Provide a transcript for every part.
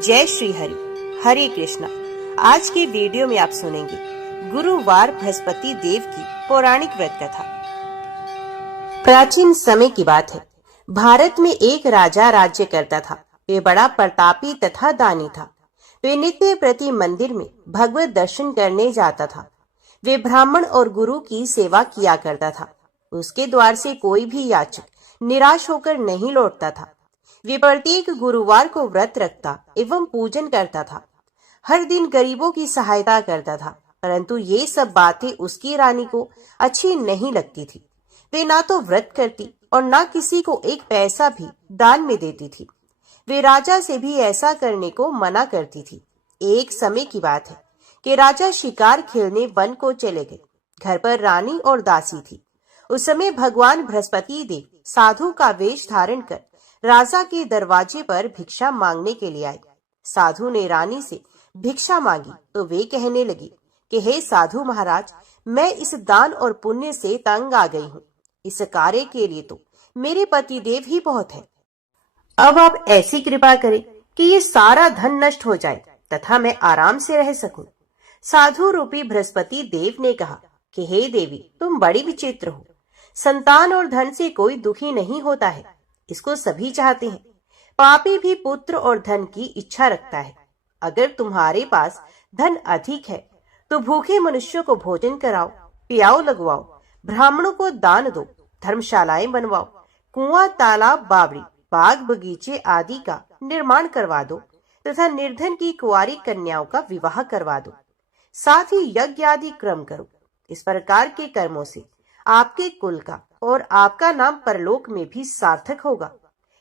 जय श्री हरि। हरे कृष्णा। आज के वीडियो में आप सुनेंगे गुरुवार बृहस्पति देव की पौराणिक व्रत कथा। प्राचीन समय की बात है। भारत में एक राजा राज्य करता था। वे बड़ा प्रतापी तथा दानी था। वे नित्य प्रति मंदिर में भगवत दर्शन करने जाता था। वे ब्राह्मण और गुरु की सेवा किया करता था। उसके द्वार से कोई भी याचक निराश होकर नहीं लौटता था। वे प्रत्येक गुरुवार को व्रत रखता एवं पूजन करता था। हर दिन गरीबों की सहायता करता था, परंतु ये सब बातें उसकी रानी को अच्छी नहीं लगती थी। वे ना तो व्रत करती और ना किसी को एक पैसा भी दान में देती थी। वे राजा से भी ऐसा करने को मना करती थी। एक समय की बात है कि राजा शिकार खेलने वन को चले गए। घर पर रानी और दासी थी। उस समय भगवान बृहस्पति देव साधु का वेश धारण कर राजा के दरवाजे पर भिक्षा मांगने के लिए आए। साधु ने रानी से भिक्षा मांगी तो वे कहने लगी कि हे साधु महाराज, मैं इस दान और पुण्य से तंग आ गई हूँ। इस कार्य के लिए तो मेरे पति देव ही बहुत है। अब आप ऐसी कृपा करें कि ये सारा धन नष्ट हो जाए तथा मैं आराम से रह सकूं। साधु रूपी बृहस्पति देव ने कहा कि हे देवी, तुम बड़ी विचित्र हो। संतान और धन से कोई दुखी नहीं होता है, इसको सभी चाहते हैं। पापी भी पुत्र और धन की इच्छा रखता है। अगर तुम्हारे पास धन अधिक है तो भूखे मनुष्यों को भोजन कराओ, पियाओ लगवाओ, ब्राह्मणों को दान दो, धर्मशालाएं बनवाओ, कुआं, तालाब, बावड़ी, बाग बगीचे आदि का निर्माण करवा दो तथा निर्धन की कुंवारी कन्याओं का विवाह करवा दो। साथ ही यज्ञ आदि क्रम करो। इस प्रकार के कर्मों से आपके कुल का और आपका नाम परलोक में भी सार्थक होगा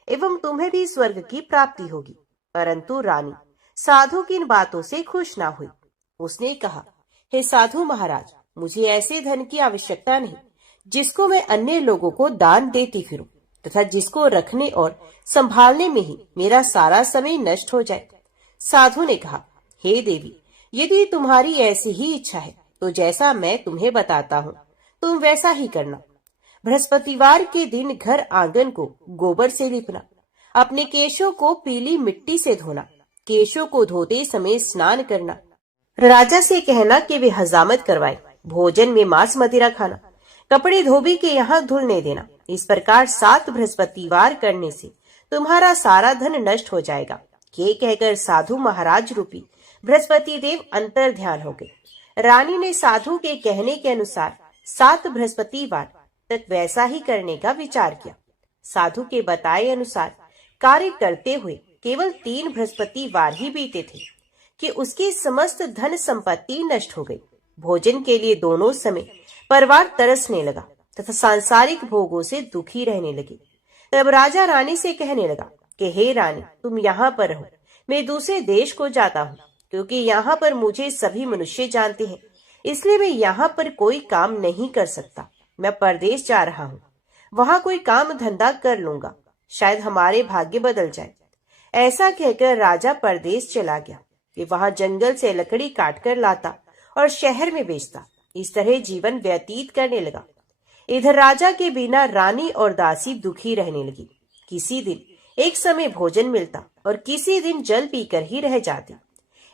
एवं तुम्हें भी स्वर्ग की प्राप्ति होगी। परंतु रानी साधु की इन बातों से खुश ना हुई। उसने कहा, हे साधु महाराज, मुझे ऐसे धन की आवश्यकता नहीं जिसको मैं अन्य लोगों को दान देती फिरूं तथा जिसको रखने और संभालने में ही मेरा सारा समय नष्ट हो जाए। साधु ने कहा, हे देवी, यदि तुम्हारी ऐसी ही इच्छा है तो जैसा मैं तुम्हें बताता हूँ तुम वैसा ही करना। बृहस्पतिवार के दिन घर आंगन को गोबर से लिपना, अपने केशों को पीली मिट्टी से धोना, केशों को धोते समय स्नान करना, राजा से कहना कि वे हजामत करवाए, भोजन में मांस मदिरा खाना, कपड़े धोबी के यहाँ धुलने देना। इस प्रकार 7 बृहस्पतिवार करने से तुम्हारा सारा धन नष्ट हो जाएगा। ये कहकर साधु महाराज रूपी बृहस्पति देव अंतर ध्यान हो गए। रानी ने साधु के कहने के अनुसार 7 बृहस्पतिवार तक वैसा ही करने का विचार किया। साधु के बताए अनुसार कार्य करते हुए केवल 3 बृहस्पतिवार ही बीते थे कि उसकी समस्त धन संपत्ति नष्ट हो गई। भोजन के लिए दोनों समय परिवार तरसने लगा तथा सांसारिक भोगों से दुखी रहने लगे। तब राजा रानी से कहने लगा कि हे रानी, तुम यहाँ पर रहो, मैं दूसरे देश को जाता हूँ, क्योंकि यहाँ पर मुझे सभी मनुष्य जानते हैं, इसलिए मैं यहाँ पर कोई काम नहीं कर सकता। मैं परदेश जा रहा हूँ, वहाँ कोई काम धंधा कर लूंगा, शायद हमारे भाग्य बदल जाए। ऐसा कहकर राजा परदेश चला गया। वे वहाँ जंगल से लकड़ी काट कर लाता और शहर में बेचता। इस तरह जीवन व्यतीत करने लगा। इधर राजा के बिना रानी और दासी दुखी रहने लगी। किसी दिन एक समय भोजन मिलता और किसी दिन जल पीकर ही रह जाती।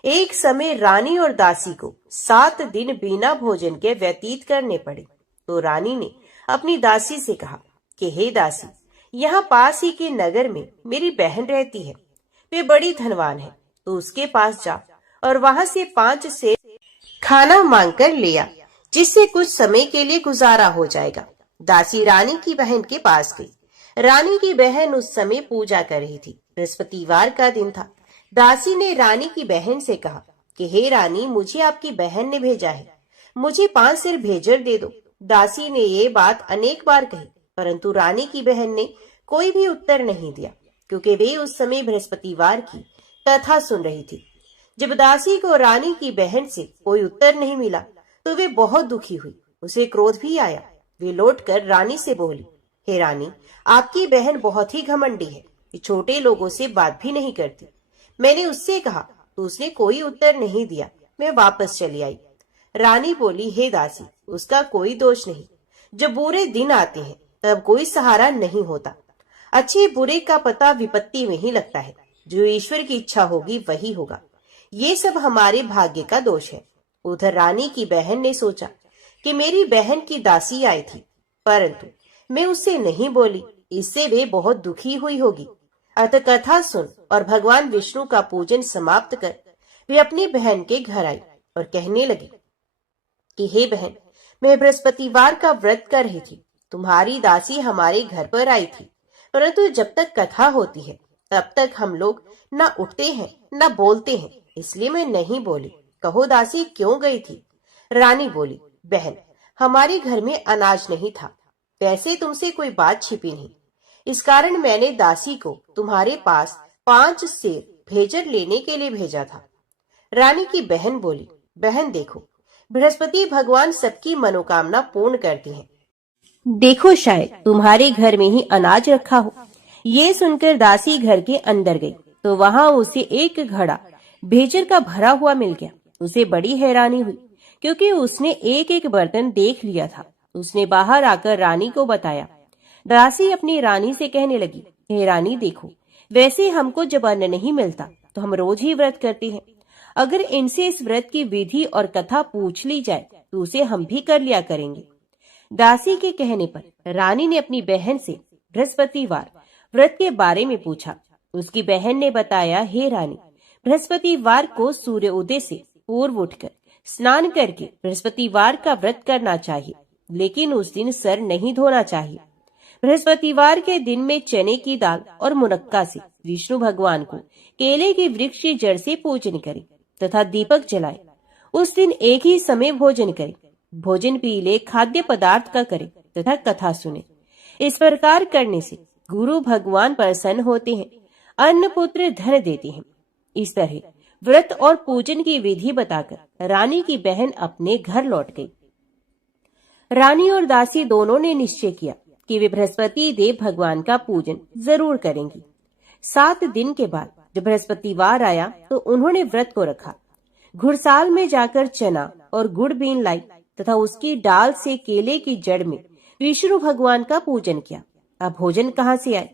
एक समय रानी और दासी को 7 दिन बिना भोजन के व्यतीत करने पड़े। तो रानी ने अपनी दासी से कहा कि हे दासी, यहाँ पास ही के नगर में मेरी बहन रहती है, वे बड़ी धनवान है, तो उसके पास जा और वहाँ से 5 से खाना मांग कर ले आ, जिससे कुछ समय के लिए गुजारा हो जाएगा। दासी रानी की बहन के पास गई। रानी की बहन उस समय पूजा कर रही थी। बृहस्पतिवार का दिन था। दासी ने रानी की बहन से कहा कि हे रानी, मुझे आपकी बहन ने भेजा है, मुझे 5 सिर भेजर दे दो। दासी ने ये बात अनेक बार कही, परंतु रानी की बहन ने कोई भी उत्तर नहीं दिया, क्योंकि वे उस समय बृहस्पतिवार की कथा सुन रही थी। जब दासी को रानी की बहन से कोई उत्तर नहीं मिला तो वे बहुत दुखी हुई। उसे क्रोध भी आया। वे लौटकर रानी से बोली, हे रानी, आपकी बहन बहुत ही घमंडी है, ये छोटे लोगों से बात भी नहीं करती। मैंने उससे कहा तो उसने कोई उत्तर नहीं दिया। मैं वापस चली आई। रानी बोली, हे दासी, उसका कोई दोष नहीं। जब बुरे दिन आते हैं तब कोई सहारा नहीं होता। अच्छे बुरे का पता विपत्ति में ही लगता है। जो ईश्वर की इच्छा होगी वही होगा। ये सब हमारे भाग्य का दोष है। उधर रानी की बहन ने सोचा कि मेरी बहन की दासी आई थी, परंतु मैं उससे नहीं बोली, इससे वे बहुत दुखी हुई होगी। अतः कथा सुन और भगवान विष्णु का पूजन समाप्त कर वे अपनी बहन के घर आई और कहने लगी कि हे बहन, मैं बृहस्पतिवार का व्रत कर रही थी। तुम्हारी दासी हमारे घर पर आई थी, परंतु जब तक कथा होती है तब तक हम लोग न उठते हैं न बोलते हैं, इसलिए मैं नहीं बोली। कहो दासी क्यों गई थी? रानी बोली, बहन, हमारे घर में अनाज नहीं था, वैसे तुमसे कोई बात छिपी नहीं, इस कारण मैंने दासी को तुम्हारे पास 5 सेर भेजर लेने के लिए भेजा था। रानी की बहन बोली, बहन देखो, बृहस्पति भगवान सबकी मनोकामना पूर्ण करते हैं। देखो शायद तुम्हारे घर में ही अनाज रखा हो। ये सुनकर दासी घर के अंदर गई तो वहां उसे एक घड़ा भेजर का भरा हुआ मिल गया। उसे बड़ी हैरानी हुई क्योंकि उसने एक एक बर्तन देख लिया था। उसने बाहर आकर रानी को बताया। दासी अपनी रानी से कहने लगी, हे रानी देखो, वैसे हमको जब अन्न नहीं मिलता तो हम रोज ही व्रत करते हैं। अगर इनसे इस व्रत की विधि और कथा पूछ ली जाए तो उसे हम भी कर लिया करेंगे। दासी के कहने पर रानी ने अपनी बहन से बृहस्पतिवार व्रत के बारे में पूछा। उसकी बहन ने बताया, हे रानी, बृहस्पतिवार को सूर्य उदय से पूर्व उठकर स्नान करके बृहस्पतिवार का व्रत करना चाहिए, लेकिन उस दिन सर नहीं धोना चाहिए। बृहस्पतिवार के दिन में चने की दाल और मुनक्का से विष्णु भगवान को केले के वृक्ष की जड़ से पूजन करें तथा दीपक जलाए। उस दिन एक ही समय भोजन करें। भोजन पीले खाद्य पदार्थ का करें तथा कथा सुने। इस प्रकार करने से गुरु भगवान प्रसन्न होते हैं, अन्न पुत्र धन देते हैं। इस तरह व्रत और पूजन की विधि बताकर रानी की बहन अपने घर लौट गई। रानी और दासी दोनों ने निश्चय किया कि वे बृहस्पति देव भगवान का पूजन जरूर करेंगी। 7 दिन के बाद जब बृहस्पतिवार आया तो उन्होंने व्रत को रखा। घुड़साल में जाकर चना और गुड़ बीन लाई तथा उसकी डाल से केले की जड़ में विष्णु भगवान का पूजन किया। अब भोजन कहाँ से आए?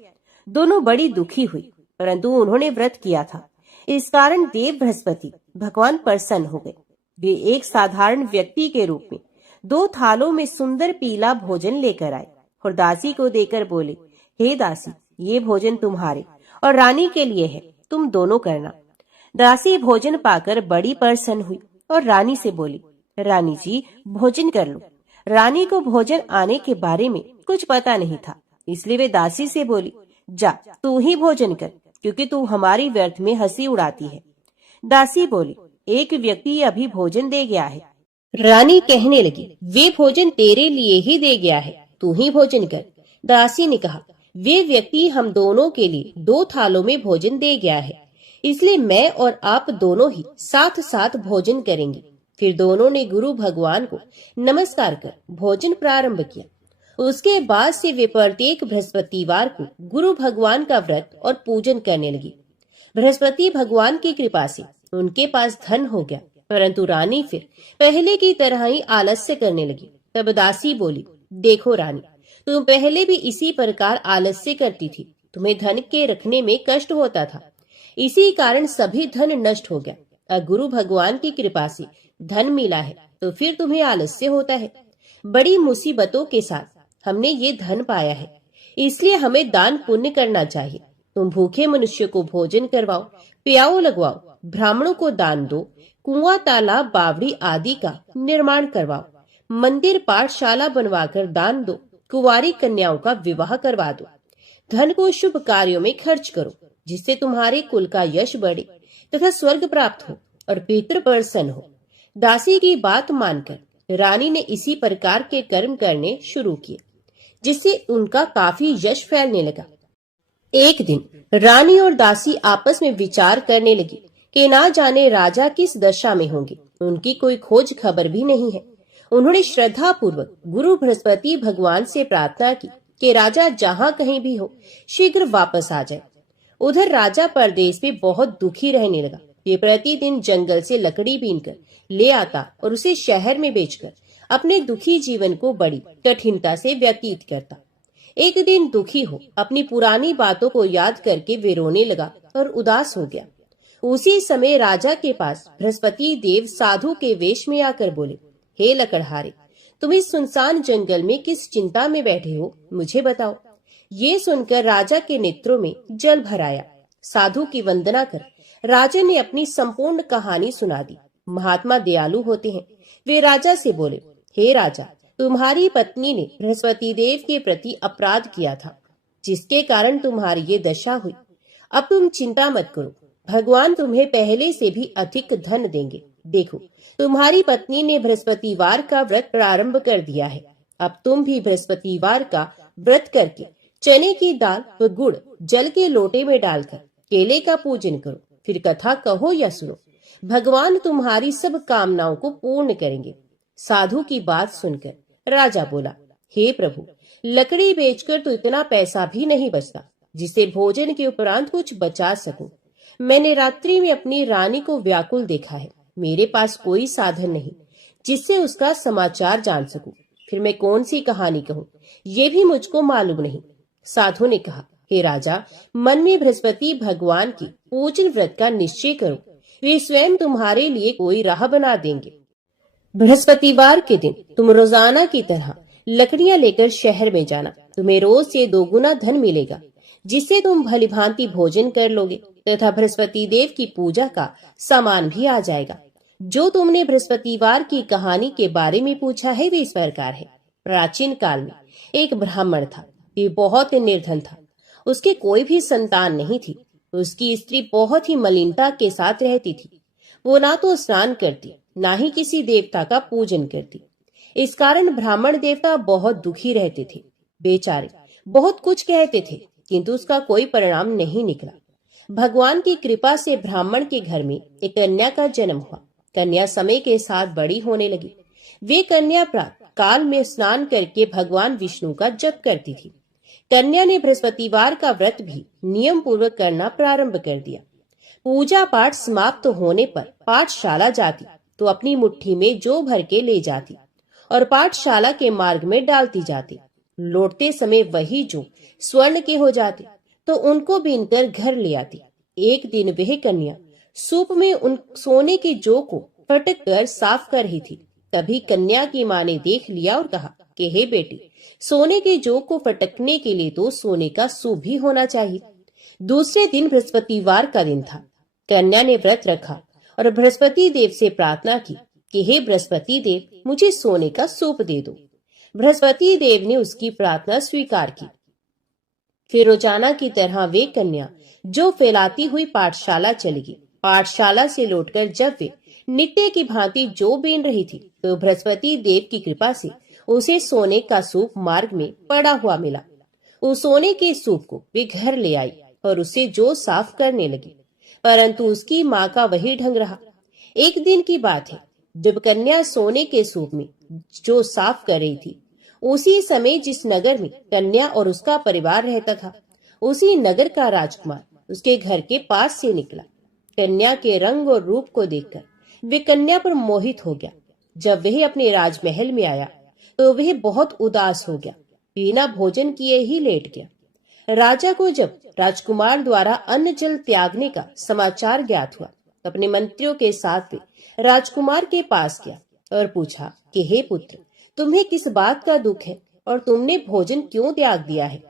दोनों बड़ी दुखी हुई, परंतु उन्होंने व्रत किया था, इस कारण देव बृहस्पति भगवान प्रसन्न हो गए। वे एक साधारण व्यक्ति के रूप में 2 थालों में सुंदर पीला भोजन लेकर आए और दासी को देकर बोले, हे दासी, ये भोजन तुम्हारे और रानी के लिए है, तुम दोनों करना। दासी भोजन पाकर बड़ी प्रसन्न हुई और रानी से बोली, रानी जी भोजन कर लो। रानी को भोजन आने के बारे में कुछ पता नहीं था, इसलिए वे दासी से बोली, जा तू ही भोजन कर, क्योंकि तू हमारी व्यर्थ में हंसी उड़ाती है। दासी बोली, एक व्यक्ति अभी भोजन दे गया है। रानी कहने लगी, वे भोजन तेरे लिए ही दे गया है, तू ही भोजन कर। दासी ने कहा, वे व्यक्ति हम दोनों के लिए 2 थालों में भोजन दे गया है, इसलिए मैं और आप दोनों ही साथ साथ भोजन करेंगे। फिर दोनों ने गुरु भगवान को नमस्कार कर भोजन प्रारंभ किया। उसके बाद से वे प्रत्येक बृहस्पतिवार को गुरु भगवान का व्रत और पूजन करने लगी। बृहस्पति भगवान की कृपा से उनके पास धन हो गया, परंतु रानी फिर पहले की तरह ही आलस्य करने लगी। तब दासी बोली, देखो रानी, तुम पहले भी इसी प्रकार आलस्य करती थी, तुम्हें धन के रखने में कष्ट होता था, इसी कारण सभी धन नष्ट हो गया। अब गुरु भगवान की कृपा से धन मिला है तो फिर तुम्हें आलस्य होता है। बड़ी मुसीबतों के साथ हमने ये धन पाया है, इसलिए हमें दान पुण्य करना चाहिए। तुम भूखे मनुष्य को भोजन करवाओ, प्याऊ लगवाओ, ब्राह्मणों को दान दो, कुआं तालाब बावड़ी आदि का निर्माण करवाओ, मंदिर पाठशाला बनवाकर दान दो, कुंवारी कन्याओं का विवाह करवा दो। धन को शुभ कार्यों में खर्च करो, जिससे तुम्हारे कुल का यश बढ़े तथा स्वर्ग प्राप्त हो और पितृ प्रसन्न हो। दासी की बात मानकर रानी ने इसी प्रकार के कर्म करने शुरू किए, जिससे उनका काफी यश फैलने लगा। एक दिन रानी और दासी आपस में विचार करने लगी कि ना जाने राजा किस दशा में होंगे, उनकी कोई खोज खबर भी नहीं है। उन्होंने श्रद्धा पूर्वक गुरु बृहस्पति भगवान से प्रार्थना की कि राजा जहाँ कहीं भी हो शीघ्र वापस आ जाए। उधर राजा परदेश में बहुत दुखी रहने लगा। ये प्रतिदिन जंगल से लकड़ी बीनकर ले आता और उसे शहर में बेचकर अपने दुखी जीवन को बड़ी कठिनता से व्यतीत करता। एक दिन दुखी हो अपनी पुरानी बातों को याद करके वे रोने लगा और उदास हो गया। उसी समय राजा के पास बृहस्पति देव साधु के वेश में आकर बोले, हे लकड़हारे, तुम इस सुनसान जंगल में किस चिंता में बैठे हो, मुझे बताओ। ये सुनकर राजा के नेत्रों में जल भर आया। साधु की वंदना कर राजा ने अपनी संपूर्ण कहानी सुना दी। महात्मा दयालु होते हैं। वे राजा से बोले, हे राजा, तुम्हारी पत्नी ने बृहस्पति देव के प्रति अपराध किया था, जिसके कारण तुम्हारी ये दशा हुई। अब तुम चिंता मत करो, भगवान तुम्हें पहले से भी अधिक धन देंगे। देखो, तुम्हारी पत्नी ने बृहस्पतिवार का व्रत प्रारंभ कर दिया है। अब तुम भी बृहस्पतिवार का व्रत करके चने की दाल व गुड़ जल के लोटे में डालकर केले का पूजन करो, फिर कथा कहो या सुनो। भगवान तुम्हारी सब कामनाओं को पूर्ण करेंगे। साधु की बात सुनकर राजा बोला, हे प्रभु, लकड़ी बेचकर तो इतना पैसा भी नहीं बचता जिससे भोजन के उपरांत कुछ बचा सकूं। मैंने रात्रि में अपनी रानी को व्याकुल देखा है। मेरे पास कोई साधन नहीं जिससे उसका समाचार जान सकूं। फिर मैं कौन सी कहानी कहूँ, ये भी मुझको मालूम नहीं। साधु ने कहा, हे राजा, मन में बृहस्पति भगवान की पूजन व्रत का निश्चय करो, वे स्वयं तुम्हारे लिए कोई राह बना देंगे। बृहस्पतिवार के दिन तुम रोजाना की तरह लकड़ियां लेकर शहर में जाना। तुम्हें रोज से 2 गुना धन मिलेगा, जिससे तुम भलीभांति भोजन कर लोगे तथा बृहस्पति देव की पूजा का सामान भी आ जाएगा। जो तुमने बृहस्पतिवार की कहानी के बारे में पूछा है वे इस प्रकार है। प्राचीन काल में एक ब्राह्मण था। वे बहुत निर्धन था। उसके कोई भी संतान नहीं थी। उसकी स्त्री बहुत ही मलिनता के साथ रहती थी। वो ना तो स्नान करती, ना ही किसी देवता का पूजन करती। इस कारण ब्राह्मण देवता बहुत दुखी रहते थे। बेचारे बहुत कुछ कहते थे, किंतु उसका कोई परिणाम नहीं निकला। भगवान की कृपा से ब्राह्मण के घर में एक कन्या का जन्म हुआ। कन्या समय के साथ बड़ी होने लगी। वे कन्या प्रातः काल में स्नान करके भगवान विष्णु का जप करती थी। कन्या ने बृहस्पतिवार का व्रत भी नियम पूर्वक करना प्रारंभ कर दिया। पूजा पाठ समाप्त होने पर पाठशाला जाती तो अपनी मुट्ठी में जौ भर के ले जाती और पाठशाला के मार्ग में डालती जाती। लौटते समय वही जौ स्वर्ण के हो जाते तो उनको बीनकर घर ले आती। एक दिन वह कन्या सूप में उन सोने की जौ को फटक कर साफ कर रही थी। तभी कन्या की माँ ने देख लिया और कहा कि हे बेटी, सोने के जौ को फटकने के लिए तो सोने का सूप भी होना चाहिए। दूसरे दिन बृहस्पतिवार का दिन था। कन्या ने व्रत रखा और बृहस्पति देव से प्रार्थना की कि हे बृहस्पति देव, मुझे सोने का सूप दे दो। बृहस्पति देव ने उसकी प्रार्थना स्वीकार की। फिर रोजाना की तरह वे कन्या जो फैलाती हुई पाठशाला चली गई। पाठशाला से लौटकर जब वे नित्य की भांति जो बीन रही थी तो बृहस्पति देव की कृपा से उसे सोने का सूप मार्ग में पड़ा हुआ मिला। उस सोने के सूप को वे घर ले आई और उसे जो साफ करने लगी, परंतु उसकी माँ का वही ढंग रहा। एक दिन की बात है, जब कन्या सोने के सूप में जो साफ कर रही थी, उसी समय जिस नगर में कन्या और उसका परिवार रहता था, उसी नगर का राजकुमार उसके घर के पास से निकला। कन्या के रंग और रूप को देखकर वे कन्या पर मोहित हो गया। जब वह अपने राजमहल में आया तो वह बहुत उदास हो गया, बिना भोजन किए ही लेट गया। राजा को जब राजकुमार द्वारा अन्न जल त्यागने का समाचार ज्ञात हुआ, अपने मंत्रियों के साथ वे राजकुमार के पास गया और पूछा कि हे पुत्र, तुम्हें किस बात का दुख है और तुमने भोजन क्यों त्याग दिया है?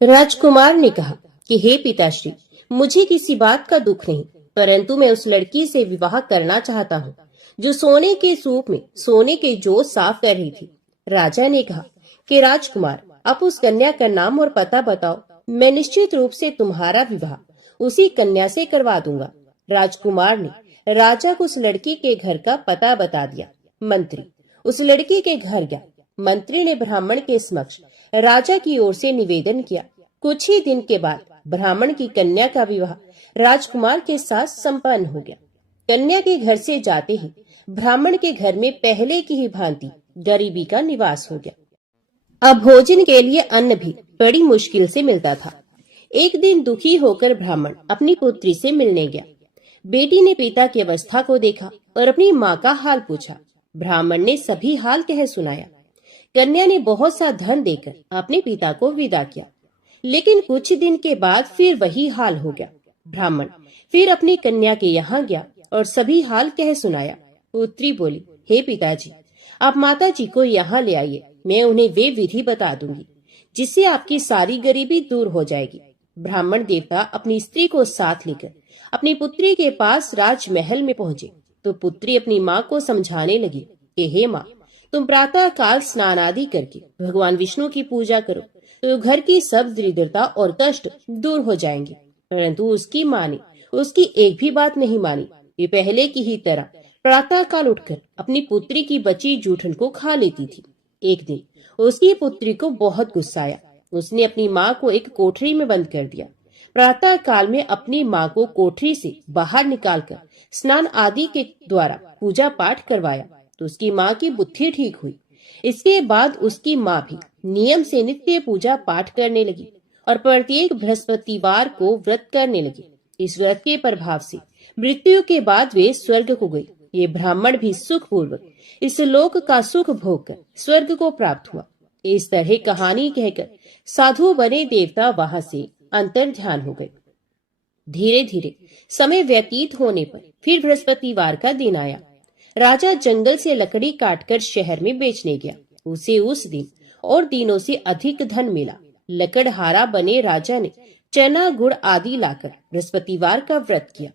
राजकुमार ने कहा कि हे पिताश्री, मुझे किसी बात का दुख नहीं, परंतु मैं उस लड़की से विवाह करना चाहता हूँ जो सोने के सूप में सोने के जौ साफ कर रही थी। राजा ने कहा कि राजकुमार, आप उस कन्या का नाम और पता बताओ, मैं निश्चित रूप से तुम्हारा विवाह उसी कन्या से करवा दूंगा। राजकुमार ने राजा को उस लड़की के घर का पता बता दिया। मंत्री उस लड़की के घर गया। मंत्री ने ब्राह्मण के समक्ष राजा की ओर से निवेदन किया। कुछ ही दिन के बाद ब्राह्मण की कन्या का विवाह राजकुमार के साथ संपन्न हो गया। कन्या के घर से जाते ही ब्राह्मण के घर में पहले की ही भांति गरीबी का निवास हो गया। अब भोजन के लिए अन्न भी बड़ी मुश्किल से मिलता था। एक दिन दुखी होकर ब्राह्मण अपनी पुत्री से मिलने गया। बेटी ने पिता की अवस्था को देखा और अपनी माँ का हाल पूछा। ब्राह्मण ने सभी हाल कह सुनाया। कन्या ने बहुत सा धन देकर अपने पिता को विदा किया, लेकिन कुछ दिन के बाद फिर वही हाल हो गया। ब्राह्मण फिर अपनी कन्या के यहाँ गया और सभी हाल कह सुनाया। पुत्री बोली, हे पिताजी, आप माता जी को यहाँ ले आइए, मैं उन्हें वे विधि बता दूंगी जिससे आपकी सारी गरीबी दूर हो जाएगी। ब्राह्मण देवता अपनी स्त्री को साथ लेकर अपनी पुत्री के पास राजमहल में पहुंचे तो पुत्री अपनी माँ को समझाने लगी कि हे माँ, तुम प्रातः काल स्नान आदि करके भगवान विष्णु की पूजा करो तो घर की सब दरिद्रता और कष्ट दूर हो जाएंगे। परंतु उसकी माँ ने उसकी एक भी बात नहीं मानी। वे पहले की ही तरह प्रातः काल उठकर अपनी पुत्री की बची जूठन को खा लेती थी। एक दिन उसकी पुत्री को बहुत गुस्सा आया। उसने अपनी माँ को एक कोठरी में बंद कर दिया। प्रातः काल में अपनी माँ को कोठरी से बाहर निकालकर स्नान आदि के द्वारा पूजा पाठ करवाया तो उसकी माँ की बुद्धि ठीक हुई। इसके बाद उसकी माँ भी नियम से नित्य पूजा पाठ करने लगी और प्रत्येक बृहस्पतिवार को व्रत करने लगी। इस व्रत के प्रभाव से मृत्यु के बाद वे स्वर्ग को गई। ये ब्राह्मण भी सुख पूर्वक इस लोक का सुख भोग कर स्वर्ग को प्राप्त हुआ। इस तरह कहानी कहकर साधु बने देवता वहां से अंतर ध्यान हो गए। धीरे धीरे समय व्यतीत होने पर फिर बृहस्पतिवार का दिन आया। राजा जंगल से लकड़ी काटकर शहर में बेचने गया। उसे उस दिन और दिनों से अधिक धन मिला। लकड़हारा बने राजा ने चना गुड़ आदि लाकर बृहस्पतिवार का व्रत किया।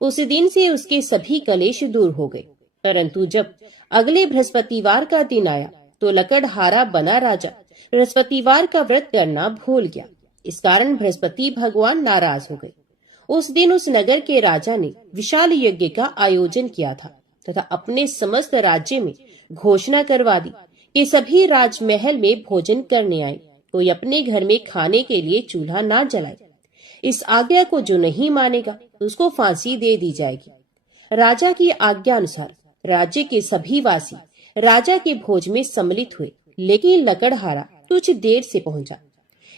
उस दिन से उसके सभी कलेश दूर हो गए। परंतु जब अगले बृहस्पतिवार का दिन आया तो लकड़हारा बना राजा बृहस्पतिवार का व्रत करना भूल गया। इस कारण बृहस्पति भगवान नाराज हो गए। उस दिन उस नगर के राजा ने विशाल यज्ञ का आयोजन किया था तथा अपने समस्त राज्य में घोषणा करवा दी कि सभी राजमहल में भोजन करने आए, कोई अपने घर में खाने के लिए चूल्हा ना जलाए। इस आज्ञा को जो नहीं मानेगा उसको फांसी दे दी जाएगी। राजा की आज्ञा अनुसार राज्य के सभी वासी राजा के भोज में सम्मिलित हुए, लेकिन लकड़हारा कुछ देर से पहुंचा,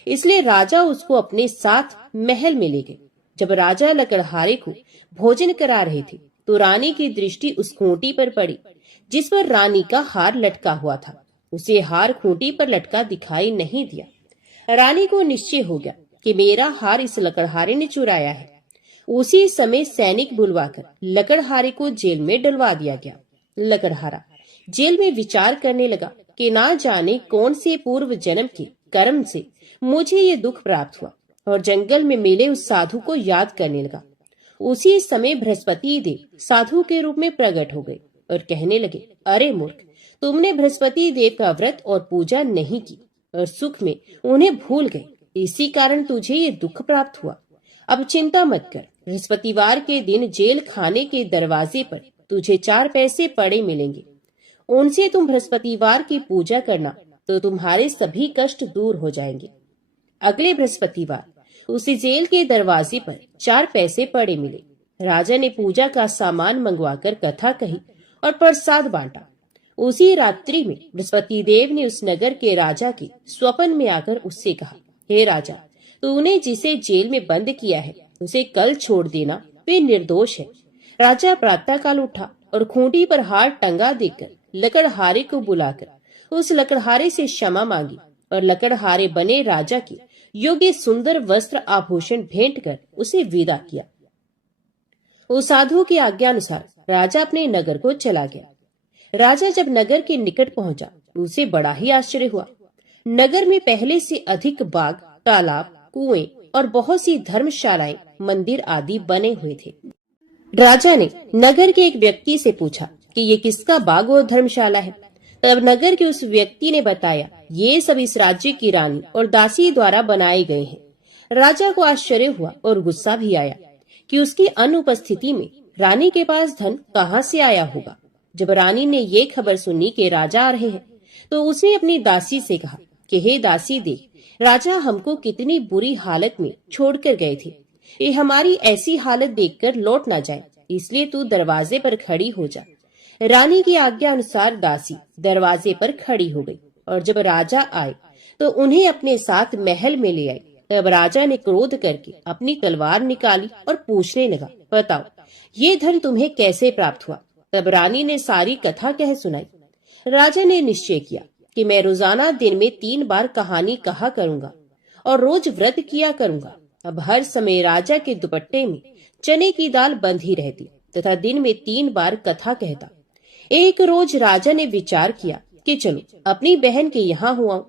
इसलिए राजा उसको अपने साथ महल में ले गए। जब राजा लकड़हारे को भोजन करा रहे थे तो रानी की दृष्टि उस खूंटी पर पड़ी जिस पर रानी का हार लटका हुआ था। उसे हार खूंटी पर लटका दिखाई नहीं दिया। रानी को निश्चय हो गया कि मेरा हार इस लकड़हारे ने चुराया है। उसी समय सैनिक बुलवाकर लकड़हारे को जेल में डलवा दिया गया। लकड़हारा जेल में विचार करने लगा कि ना जाने कौन से पूर्व जन्म के कर्म से मुझे ये दुख प्राप्त हुआ, और जंगल में मिले उस साधु को याद करने लगा। उसी समय बृहस्पति देव साधु के रूप में प्रकट हो गए और कहने लगे, अरे मूर्ख, तुमने बृहस्पति देव का व्रत और पूजा नहीं की और सुख में उन्हें भूल गए, इसी कारण तुझे ये दुख प्राप्त हुआ। अब चिंता मत कर, बृहस्पतिवार के दिन जेल खाने के दरवाजे पर तुझे 4 पैसे पड़े मिलेंगे। उनसे तुम बृहस्पतिवार की पूजा करना तो तुम्हारे सभी कष्ट दूर हो जाएंगे। अगले बृहस्पतिवार उसी जेल के दरवाजे पर 4 पैसे पड़े मिले। राजा ने पूजा का सामान मंगवाकर कथा कही और प्रसाद बांटा। उसी रात्रि में बृहस्पति देव ने उस नगर के राजा के स्वप्न में आकर उससे कहा, हे राजा, तूने जिसे जेल में बंद किया है उसे कल छोड़ देना, वे निर्दोष है। राजा प्रातःकाल उठा और खूंटी पर हार टंगा देकर लकड़हारे को बुलाकर उस लकड़हारे से क्षमा मांगी और लकड़हारे बने राजा के योग्य सुंदर वस्त्र आभूषण भेंट कर उसे विदा किया। उस साधु की आज्ञा अनुसार राजा अपने नगर को चला गया। राजा जब नगर के निकट पहुंचा उसे बड़ा ही आश्चर्य हुआ। नगर में पहले से अधिक बाग, तालाब, कुएं और बहुत सी धर्मशालाएं, मंदिर आदि बने हुए थे। राजा ने नगर के एक व्यक्ति से पूछा कि ये किसका बाग और धर्मशाला है। तब नगर के उस व्यक्ति ने बताया, ये सब इस राज्य की रानी और दासी द्वारा बनाए गए हैं। राजा को आश्चर्य हुआ और गुस्सा भी आया कि उसकी अनुपस्थिति में रानी के पास धन कहाँ से आया होगा। जब रानी ने ये खबर सुनी कि राजा आ रहे हैं तो उसने अपनी दासी से कहा कि हे दासी देख, राजा हमको कितनी बुरी हालत में छोड़कर गए थे। ये हमारी ऐसी हालत देखकर लौट ना जाए, इसलिए तू दरवाजे पर खड़ी हो जा। रानी की आज्ञा अनुसार दासी दरवाजे पर खड़ी हो गई और जब राजा आए तो उन्हें अपने साथ महल में ले आई। तब राजा ने क्रोध करके अपनी तलवार निकाली और पूछने लगा, बताओ ये धन तुम्हें कैसे प्राप्त हुआ। तब रानी ने सारी कथा कह सुनाई। राजा ने निश्चय किया कि मैं रोजाना दिन में 3 बार कहानी कहा करूंगा और रोज व्रत किया करूंगा। अब हर समय राजा के दुपट्टे में चने की दाल बंधी रहती तथा दिन में 3 बार कथा कहता। एक रोज राजा ने विचार किया कि चलो अपनी बहन के यहाँ हुआ।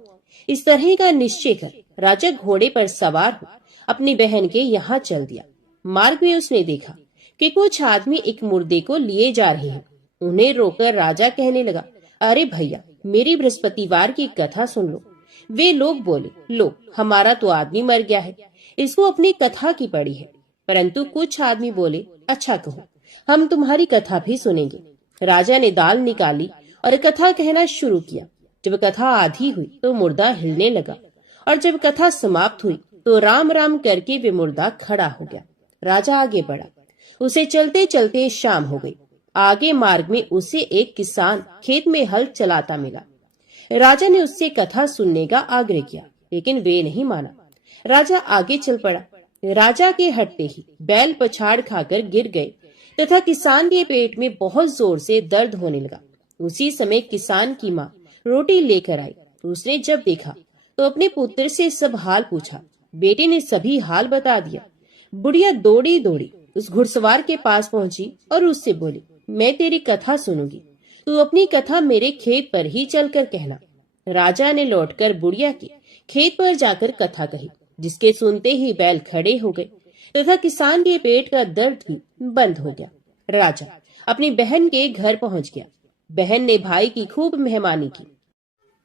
इस तरह का निश्चय कर राजा घोड़े पर सवार हो अपनी बहन के यहाँ चल दिया। मार्ग में उसने देखा कि कुछ आदमी एक मुर्दे को लिए जा रहे हैं। उन्हें रोककर राजा कहने लगा, अरे भैया, मेरी बृहस्पतिवार की कथा सुन लो। वे लोग बोले, लो, हमारा तो आदमी मर गया है, इसको अपनी कथा की पड़ी है। परंतु कुछ आदमी बोले, अच्छा कहो, हम तुम्हारी कथा भी सुनेंगे। राजा ने दाल निकाली और कथा कहना शुरू किया। जब कथा आधी हुई तो मुर्दा हिलने लगा और जब कथा समाप्त हुई तो राम राम करके वे मुर्दा खड़ा हो गया। राजा आगे बढ़ा। उसे चलते चलते शाम हो गई। आगे मार्ग में उसे एक किसान खेत में हल चलाता मिला। राजा ने उससे कथा सुनने का आग्रह किया, लेकिन वे नहीं माना। राजा आगे चल पड़ा। राजा के हटते ही बैल पछाड़ खाकर गिर गए तथा किसान के पेट में बहुत जोर से दर्द होने लगा। उसी समय किसान की माँ रोटी लेकर आई। उसने जब देखा तो अपने पुत्र से सब हाल पूछा। बेटे ने सभी हाल बता दिया। बुढ़िया दौड़ी दौड़ी उस घुड़सवार के पास पहुंची और उससे बोली, मैं तेरी कथा सुनूंगी, तू अपनी कथा मेरे खेत पर ही चलकर कहना। राजा ने लौटकर बुढ़िया के खेत पर जाकर कथा कही, जिसके सुनते ही बैल खड़े हो गए तथा किसान के पेट का दर्द भी बंद हो गया। राजा अपनी बहन के घर पहुंच गया। बहन ने भाई की खूब मेहमानी की।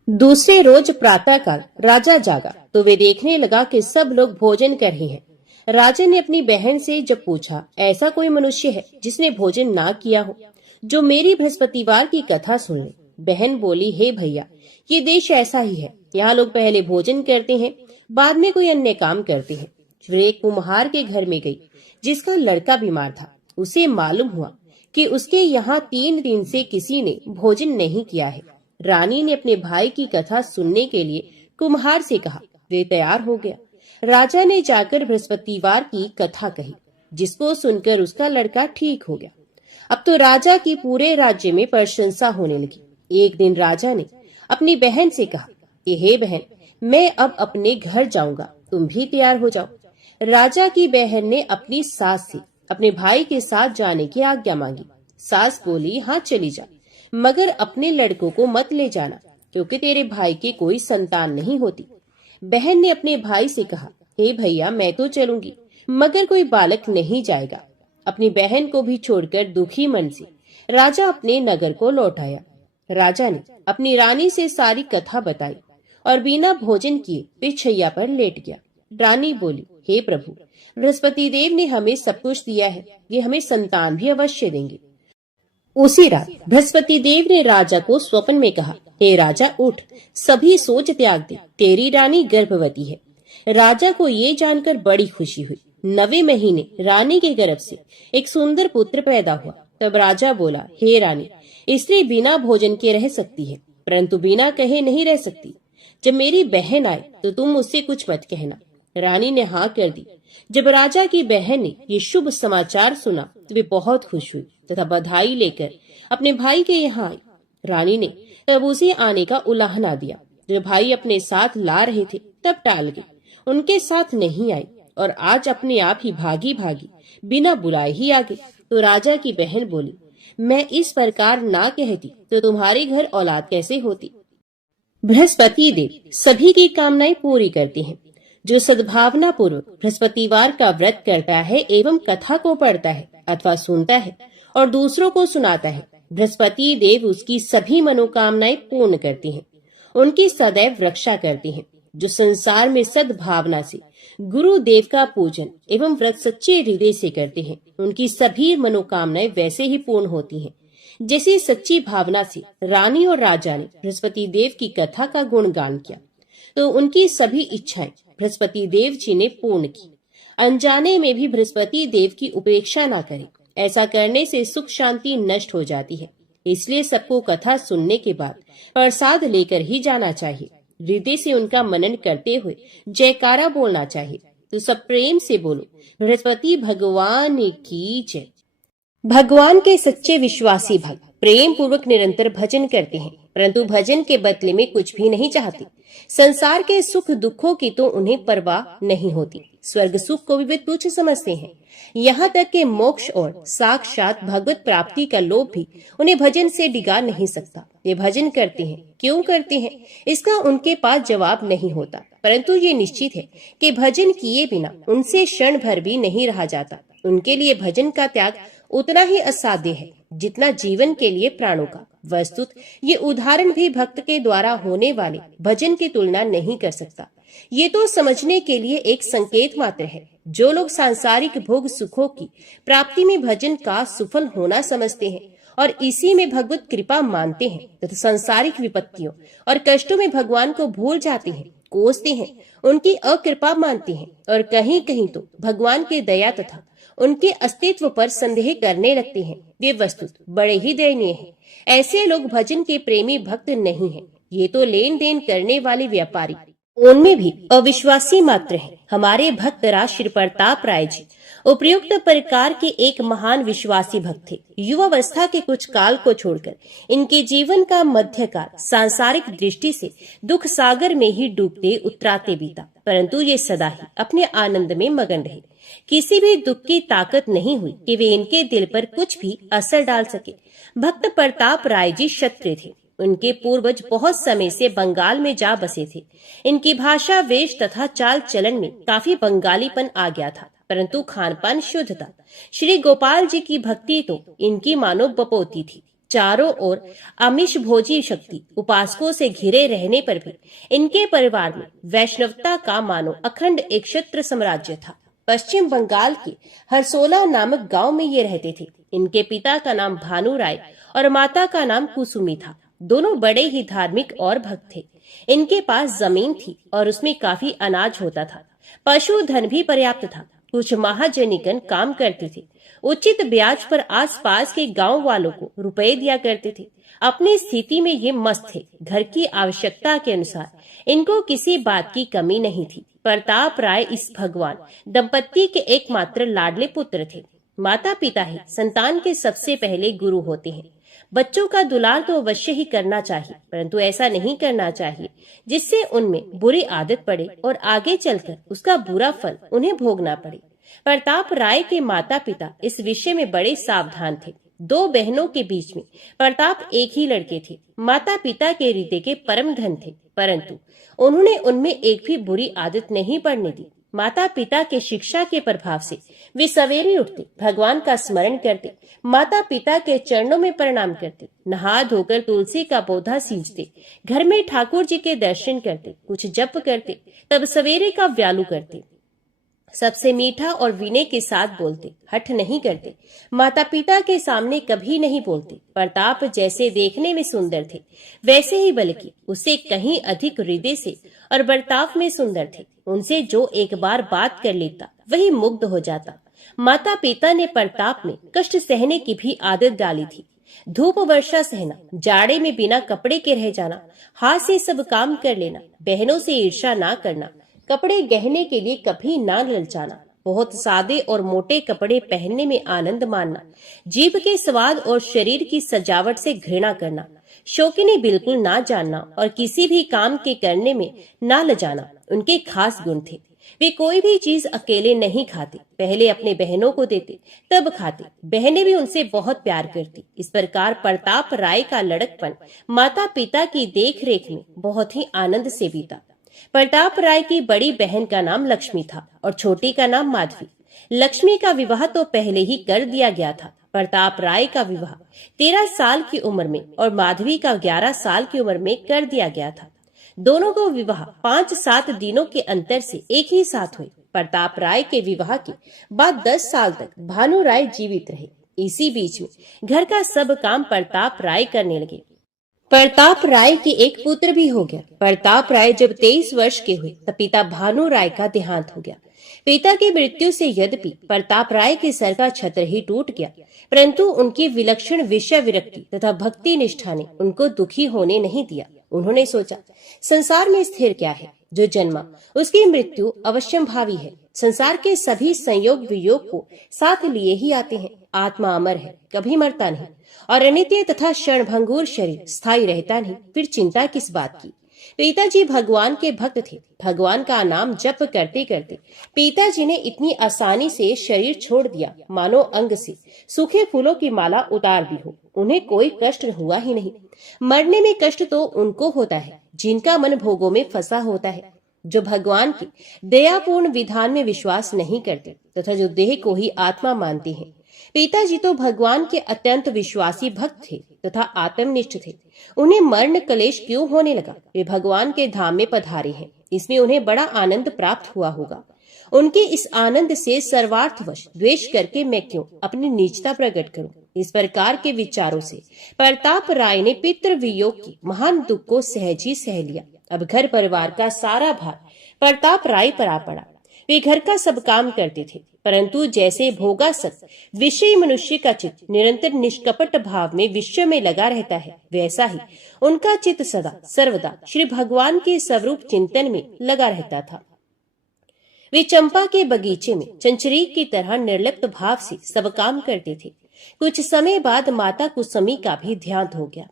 दूसरे रोज प्रातःकाल राजा जागा तो वे देखने लगा कि सब लोग भोजन कर रहे हैं। राजा ने अपनी बहन से जब पूछा, ऐसा कोई मनुष्य है जिसने भोजन ना किया हो, जो मेरी बृहस्पतिवार की कथा सुन ले? बहन बोली, हे भैया, ये देश ऐसा ही है। यहाँ लोग पहले भोजन करते हैं, बाद में कोई अन्य काम करते हैं। फिर एक कुम्हार के घर में गई, जिसका लड़का बीमार था। उसे मालूम हुआ कि उसके यहाँ 3 दिन से किसी ने भोजन नहीं किया है। रानी ने अपने भाई की कथा सुनने के लिए कुम्हार से कहा। वे तैयार हो गया। राजा ने जाकर बृहस्पतिवार की कथा कही, जिसको सुनकर उसका लड़का ठीक हो गया। अब तो राजा की पूरे राज्य में प्रशंसा होने लगी। एक दिन राजा ने अपनी बहन से कहा कि हे बहन, मैं अब अपने घर जाऊंगा, तुम भी तैयार हो जाओ। राजा की बहन ने अपनी सास से अपने भाई के साथ जाने की आज्ञा मांगी। सास बोली, हाँ चली जा, मगर अपने लड़कों को मत ले जाना, क्योंकि तेरे भाई के कोई संतान नहीं होती। बहन ने अपने भाई से कहा, हे भैया, मैं तो चलूंगी, मगर कोई बालक नहीं जाएगा। अपनी बहन को भी छोड़कर दुखी मन से राजा अपने नगर को लौट आया। राजा ने अपनी रानी से सारी कथा बताई और बिना भोजन किए पिछैया पर लेट गया। रानी बोली, हे प्रभु, बृहस्पति देव ने हमें सब कुछ दिया है, ये हमें संतान भी अवश्य देंगे। उसी रात बृहस्पति देव ने राजा को स्वप्न में कहा, हे राजा, उठ, सभी सोच त्याग दे, तेरी रानी गर्भवती है। राजा को ये जानकर बड़ी खुशी हुई। 9वें महीने रानी के गर्भ से एक सुंदर पुत्र पैदा हुआ। तब राजा बोला, हे रानी, स्त्री बिना भोजन के रह सकती है, परंतु बिना कहे नहीं रह सकती। जब मेरी बहन आए तो तुम उससे कुछ मत कहना। रानी ने हाँ कर दी। जब राजा की बहन ने ये शुभ समाचार सुना तो वे बहुत खुश हुई तथा बधाई लेकर अपने भाई के यहाँ आई। रानी ने तब उसे आने का उलाहना दिया। जब भाई अपने साथ ला रहे थे तब टाल गई, उनके साथ नहीं आई और आज अपने आप ही भागी भागी बिना बुलाए ही आ गई। तो राजा की बहन बोली, मैं इस प्रकार ना कहती तो तुम्हारे घर औलाद कैसे होती। बृहस्पति देव सभी की कामनाएं पूरी करते हैं। जो सद्भावना पूर्वक बृहस्पतिवार का व्रत करता है एवं कथा को पढ़ता है अथवा सुनता है और दूसरों को सुनाता है, बृहस्पति देव उसकी सभी मनोकामनाएं पूर्ण करते हैं, उनकी सदैव रक्षा करते हैं। जो संसार में सद्भावना से गुरु देव का पूजन एवं व्रत सच्चे हृदय से करते हैं, उनकी सभी मनोकामनाएं वैसे ही पूर्ण होती हैं, जैसे सच्ची भावना से रानी और राजा ने बृहस्पति देव की कथा का गुणगान किया तो उनकी सभी इच्छाएं बृहस्पति देव जी ने पूर्ण की। अनजाने में भी बृहस्पति देव की उपेक्षा ना करें, ऐसा करने से सुख शांति नष्ट हो जाती है। इसलिए सबको कथा सुनने के बाद प्रसाद लेकर ही जाना चाहिए। हृदय से उनका मनन करते हुए जयकारा बोलना चाहिए। तो सब प्रेम से बोलो, बृहस्पति भगवान की जय। भगवान के सच्चे विश्वासी भक्त प्रेम पूर्वक निरंतर भजन करते हैं, परंतु भजन के बदले में कुछ भी नहीं चाहते। संसार के सुख दुखों की तो उन्हें परवाह नहीं होती, स्वर्ग सुख को भी वे तुच्छ समझते हैं। यहाँ तक कि मोक्ष और साक्षात भगवत प्राप्ति का लोभ भी उन्हें भजन से डिगा नहीं सकता। वे भजन करते हैं, क्यों करते हैं इसका उनके पास जवाब नहीं होता, परंतु ये निश्चित है कि भजन किए बिना उनसे क्षण भर भी नहीं रहा जाता। उनके लिए भजन का त्याग उतना ही असाध्य है जितना जीवन के लिए प्राणों का। वस्तुत ये उदाहरण भी भक्त के द्वारा होने वाले भजन की तुलना नहीं कर सकता। ये तो समझने के लिए एक संकेत मात्र है। जो लोग सांसारिक भोग सुखों की प्राप्ति में भजन का सुफल होना समझते हैं और इसी में भगवत कृपा मानते हैं तथा सांसारिक विपत्तियों और कष्टों में भगवान को भूल जाते हैं, कोसते हैं, उनकी अकृपा मानते हैं और कहीं कहीं तो भगवान की दया तथा उनके अस्तित्व पर संदेह करने लगते हैं, वे वस्तुत बड़े ही दयनीय हैं। ऐसे लोग भजन के प्रेमी भक्त नहीं हैं। ये तो लेन देन करने वाले व्यापारी, उनमें भी अविश्वासी मात्र हैं। हमारे भक्त राज श्री प्रताप राय जी उपयुक्त प्रकार के एक महान विश्वासी भक्त थे। युवावस्था के कुछ काल को छोड़कर इनके जीवन का मध्यकाल सांसारिक दृष्टि से दुख सागर में ही डूबते उतराते बीता, परंतु ये सदा ही अपने आनंद में मगन रहे। किसी भी दुख की ताकत नहीं हुई कि वे इनके दिल पर कुछ भी असर डाल सके। भक्त प्रताप राय जी क्षत्रिय थे। उनके पूर्वज बहुत समय से बंगाल में जा बसे थे। इनकी भाषा, वेश तथा चाल चलन में काफी बंगालीपन आ गया था, परंतु खानपान शुद्ध था। श्री गोपाल जी की भक्ति तो इनकी मानो बपोती थी। चारों ओर आमिष भोजी शक्ति उपासकों से घिरे रहने पर भी इनके परिवार में वैष्णवता का मानो अखंड एक क्षत्र साम्राज्य था। पश्चिम बंगाल के हरसोला नामक गांव में ये रहते थे। इनके पिता का नाम भानु राय और माता का नाम कुसुमी था। दोनों बड़े ही धार्मिक और भक्त थे। इनके पास जमीन थी और उसमें काफी अनाज होता था। पशुधन भी पर्याप्त था। कुछ महाजनिकन काम करते थे। उचित ब्याज पर आसपास के गांव वालों को रुपए दिया करते थे। अपनी स्थिति में ये मस्त थे। घर की आवश्यकता के अनुसार इनको किसी बात की कमी नहीं थी। प्रताप राय इस भगवान दंपत्ति के एकमात्र लाडले पुत्र थे। माता पिता ही संतान के सबसे पहले गुरु होते हैं। बच्चों का दुलार तो अवश्य ही करना चाहिए, परंतु ऐसा नहीं करना चाहिए जिससे उनमें बुरी आदत पड़े और आगे चलकर उसका बुरा फल उन्हें भोगना पड़े। प्रताप राय के माता पिता इस विषय में बड़े सावधान थे। 2 बहनों के बीच में प्रताप एक ही लड़के थे। माता पिता के हृदय के परम धन थे, परंतु उन्होंने उनमें एक भी बुरी आदत नहीं पड़ने दी। माता पिता के शिक्षा के प्रभाव से वे सवेरे उठते, भगवान का स्मरण करते, माता पिता के चरणों में प्रणाम करते, नहा धोकर तुलसी का पौधा सींचते, घर में ठाकुर जी के दर्शन करते, कुछ जप करते, तब सवेरे का व्यालू करते, सबसे मीठा और विनय के साथ बोलते, हठ नहीं करते, माता पिता के सामने कभी नहीं बोलते। प्रताप जैसे देखने में सुंदर थे, वैसे ही बल्कि उससे कहीं अधिक हृदय से और बर्ताव में सुंदर थे। उनसे जो एक बार बात कर लेता वही मुग्ध हो जाता। माता पिता ने प्रताप में कष्ट सहने की भी आदत डाली थी। धूप वर्षा सहना, जाड़े में बिना कपड़े के रह जाना, हाथ से सब काम कर लेना, बहनों से ईर्ष्या ना करना, कपड़े गहने के लिए कभी ना ललचाना, बहुत सादे और मोटे कपड़े पहनने में आनंद मानना, जीभ के स्वाद और शरीर की सजावट से घृणा करना, शौकीनी बिल्कुल ना जानना और किसी भी काम के करने में ना लजाना उनके खास गुण थे। वे कोई भी चीज अकेले नहीं खाते, पहले अपने बहनों को देते तब खाते। बहनें भी उनसे बहुत प्यार करती। इस प्रकार प्रताप राय का लड़कपन माता पिता की देख रेख में बहुत ही आनंद से बीता। प्रताप राय की बड़ी बहन का नाम लक्ष्मी था और छोटी का नाम माधवी। लक्ष्मी का विवाह तो पहले ही कर दिया गया था। प्रताप राय का विवाह 13 साल की उम्र में और माधवी का 11 साल की उम्र में कर दिया गया था। दोनों को विवाह 5-7 दिनों के अंतर से एक ही साथ हुए। प्रताप राय के विवाह के बाद 10 साल तक भानु राय जीवित रहे। इसी बीच में घर का सब काम प्रताप राय करने लगे। प्रताप राय के एक पुत्र भी हो गया। प्रताप राय जब 23 वर्ष के हुए तब पिता भानु राय का देहांत हो गया। पिता की मृत्यु से यद्यपि प्रताप राय के सर का छत्र ही टूट गया, परंतु उनकी विलक्षण विषय विरक्ति तथा भक्ति निष्ठा ने उनको दुखी होने नहीं दिया। उन्होंने सोचा, संसार में स्थिर क्या है, जो जन्मा उसकी मृत्यु अवश्यंभावी है। संसार के सभी संयोग वियोग को साथ लिए ही आते हैं। आत्मा अमर है, कभी मरता नहीं, और अनित्य तथा क्षणभंगुर शरीर स्थायी रहता नहीं। फिर चिंता किस बात की। पिताजी भगवान के भक्त थे। भगवान का नाम जप करते करते पिताजी ने इतनी आसानी से शरीर छोड़ दिया मानो अंग से सूखे फूलों की माला उतार दी हो। उन्हें कोई कष्ट हुआ ही नहीं। मरने में कष्ट तो उनको होता है जिनका मन भोगों में फंसा होता है, जो भगवान के दयापूर्ण विधान में विश्वास नहीं करते तथा जो देह को ही आत्मा मानते हैं। पिताजी तो भगवान के अत्यंत विश्वासी भक्त थे तथा आत्मनिष्ठ थे। उन्हें मरण क्लेश क्यों होने लगा? वे भगवान के धाम में पधारे हैं, इसमें उन्हें बड़ा आनंद प्राप्त हुआ होगा। उनके इस आनंद से सर्वार्थवश द्वेष करके मैं क्यों अपनी नीचता प्रकट करूं? इस प्रकार के विचारों से प्रताप राय ने पितृ वियोग की महान दुख को सहज ही सह लिया। अब घर परिवार का सारा भार प्रताप राय पर आ पड़ा। वे घर का सब काम करते थे, परंतु जैसे भोगासक्त विषयी मनुष्य का चित्त निरंतर निष्कपट भाव में विश्व में लगा रहता है, वैसा ही उनका चित्त सदा सर्वदा श्री भगवान के स्वरूप चिंतन में लगा रहता था। वे चंपा के बगीचे में चंचरीक की तरह निर्लिप्त भाव से सब काम करते थे। कुछ समय बाद माता कुसुमी का भी ध्यान हो गया।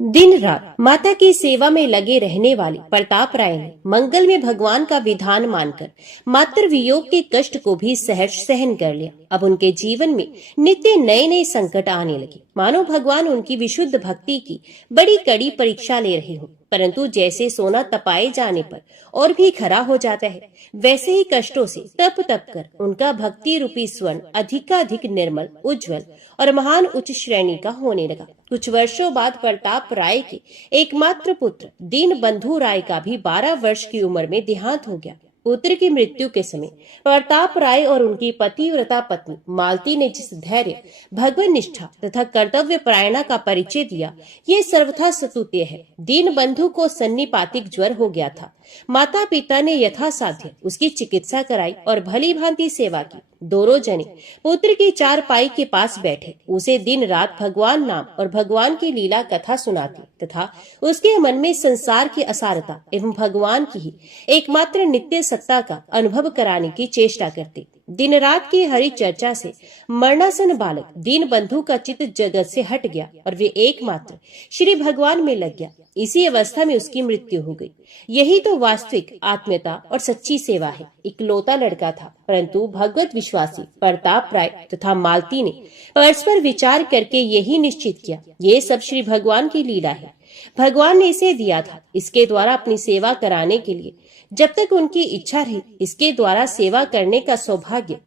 दिन रात माता की सेवा में लगे रहने वाले प्रताप राय ने मंगल में भगवान का विधान मानकर मातृ वियोग के कष्ट को भी सहर्ष सहन कर लिया। अब उनके जीवन में नित्य नए नए संकट आने लगे, मानो भगवान उनकी विशुद्ध भक्ति की बड़ी कड़ी परीक्षा ले रहे हो। परंतु जैसे सोना तपाए जाने पर और भी खरा हो जाता है, वैसे ही कष्टों से तप तप कर उनका भक्ति रूपी स्वर्ण अधिकाधिक निर्मल, उज्जवल और महान उच्च श्रेणी का होने लगा। कुछ वर्षों बाद प्रताप राय के एकमात्र पुत्र दीन बंधु राय का भी 12 वर्ष की उम्र में देहांत हो गया। पुत्र की मृत्यु के समय प्रताप राय और उनकी पतिव्रता पत्नी मालती ने जिस धैर्य, भगवत निष्ठा तथा कर्तव्य परायणा का परिचय दिया, ये सर्वथा स्तुत्य है। दीन बंधु को सन्निपातिक ज्वर हो गया था। माता पिता ने यथासाध्य उसकी चिकित्सा कराई और भली भांति सेवा की। दोनों जने पुत्र की चारपाई के पास बैठे उसे दिन रात भगवान नाम और भगवान की लीला कथा सुनाती तथा उसके मन में संसार की असारता एवं भगवान की ही एकमात्र नित्य सत्ता का अनुभव कराने की चेष्टा करते। दिन रात की हरि चर्चा से मरणासन बालक दीन बंधु का चित्त जगत से हट गया और वे एकमात्र श्री भगवान में लग गया। इसी अवस्था में उसकी मृत्यु हो गई। यही तो वास्तविक आत्मीयता और सच्ची सेवा है। इकलौता लड़का था, परंतु भगवत विश्वासी प्रताप राय तथा मालती ने परस्पर विचार करके यही निश्चित किया, ये सब श्री भगवान की लीला है। भगवान ने इसे दिया था, इसके द्वारा अपनी सेवा कराने के लिए जब तक उनकी इच्छा रही, इसके द्वारा सेवा करने का सौभाग्य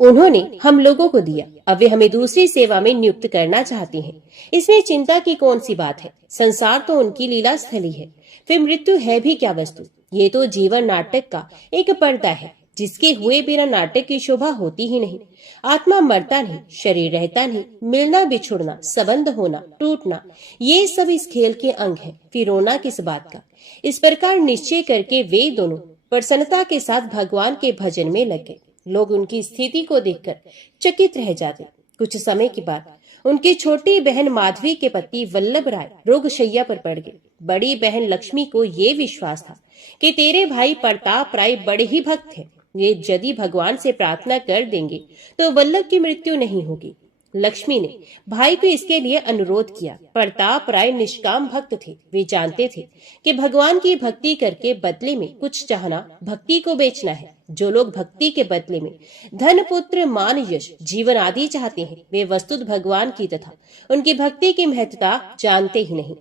उन्होंने हम लोगों को दिया। अब वे हमें दूसरी सेवा में नियुक्त करना चाहते हैं। इसमें चिंता की कौन सी बात है? संसार तो उनकी लीला स्थली है, फिर मृत्यु है भी क्या वस्तु? ये तो जीवन नाटक का एक पर्दा है, जिसके हुए बिना नाटक की शोभा होती ही नहीं। आत्मा मरता नहीं, शरीर रहता नहीं, मिलना बिछुड़ना, संबंध होना, टूटना, ये सब इस खेल के अंग है। फिर रोना किस बात का? इस प्रकार निश्चय करके वे दोनों प्रसन्नता के साथ भगवान के भजन में लग गए। लोग उनकी स्थिति को देखकर चकित रह जाते। कुछ समय के बाद उनकी छोटी बहन माधवी के पति वल्लभ राय रोगशैया पर पड़ गए। बड़ी बहन लक्ष्मी को ये विश्वास था कि तेरे भाई प्रताप राय बड़े ही भक्त हैं, वे यदि भगवान से प्रार्थना कर देंगे तो वल्लभ की मृत्यु नहीं होगी। लक्ष्मी ने भाई को इसके लिए अनुरोध किया। प्रताप राय निष्काम भक्त थे। वे जानते थे कि भगवान की भक्ति करके बदले में कुछ चाहना भक्ति को बेचना है। जो लोग भक्ति के बदले में धन, पुत्र, मान, यश, जीवन आदि चाहते हैं, वे वस्तुतः भगवान की तथा उनकी भक्ति की महत्ता जानते ही नहीं।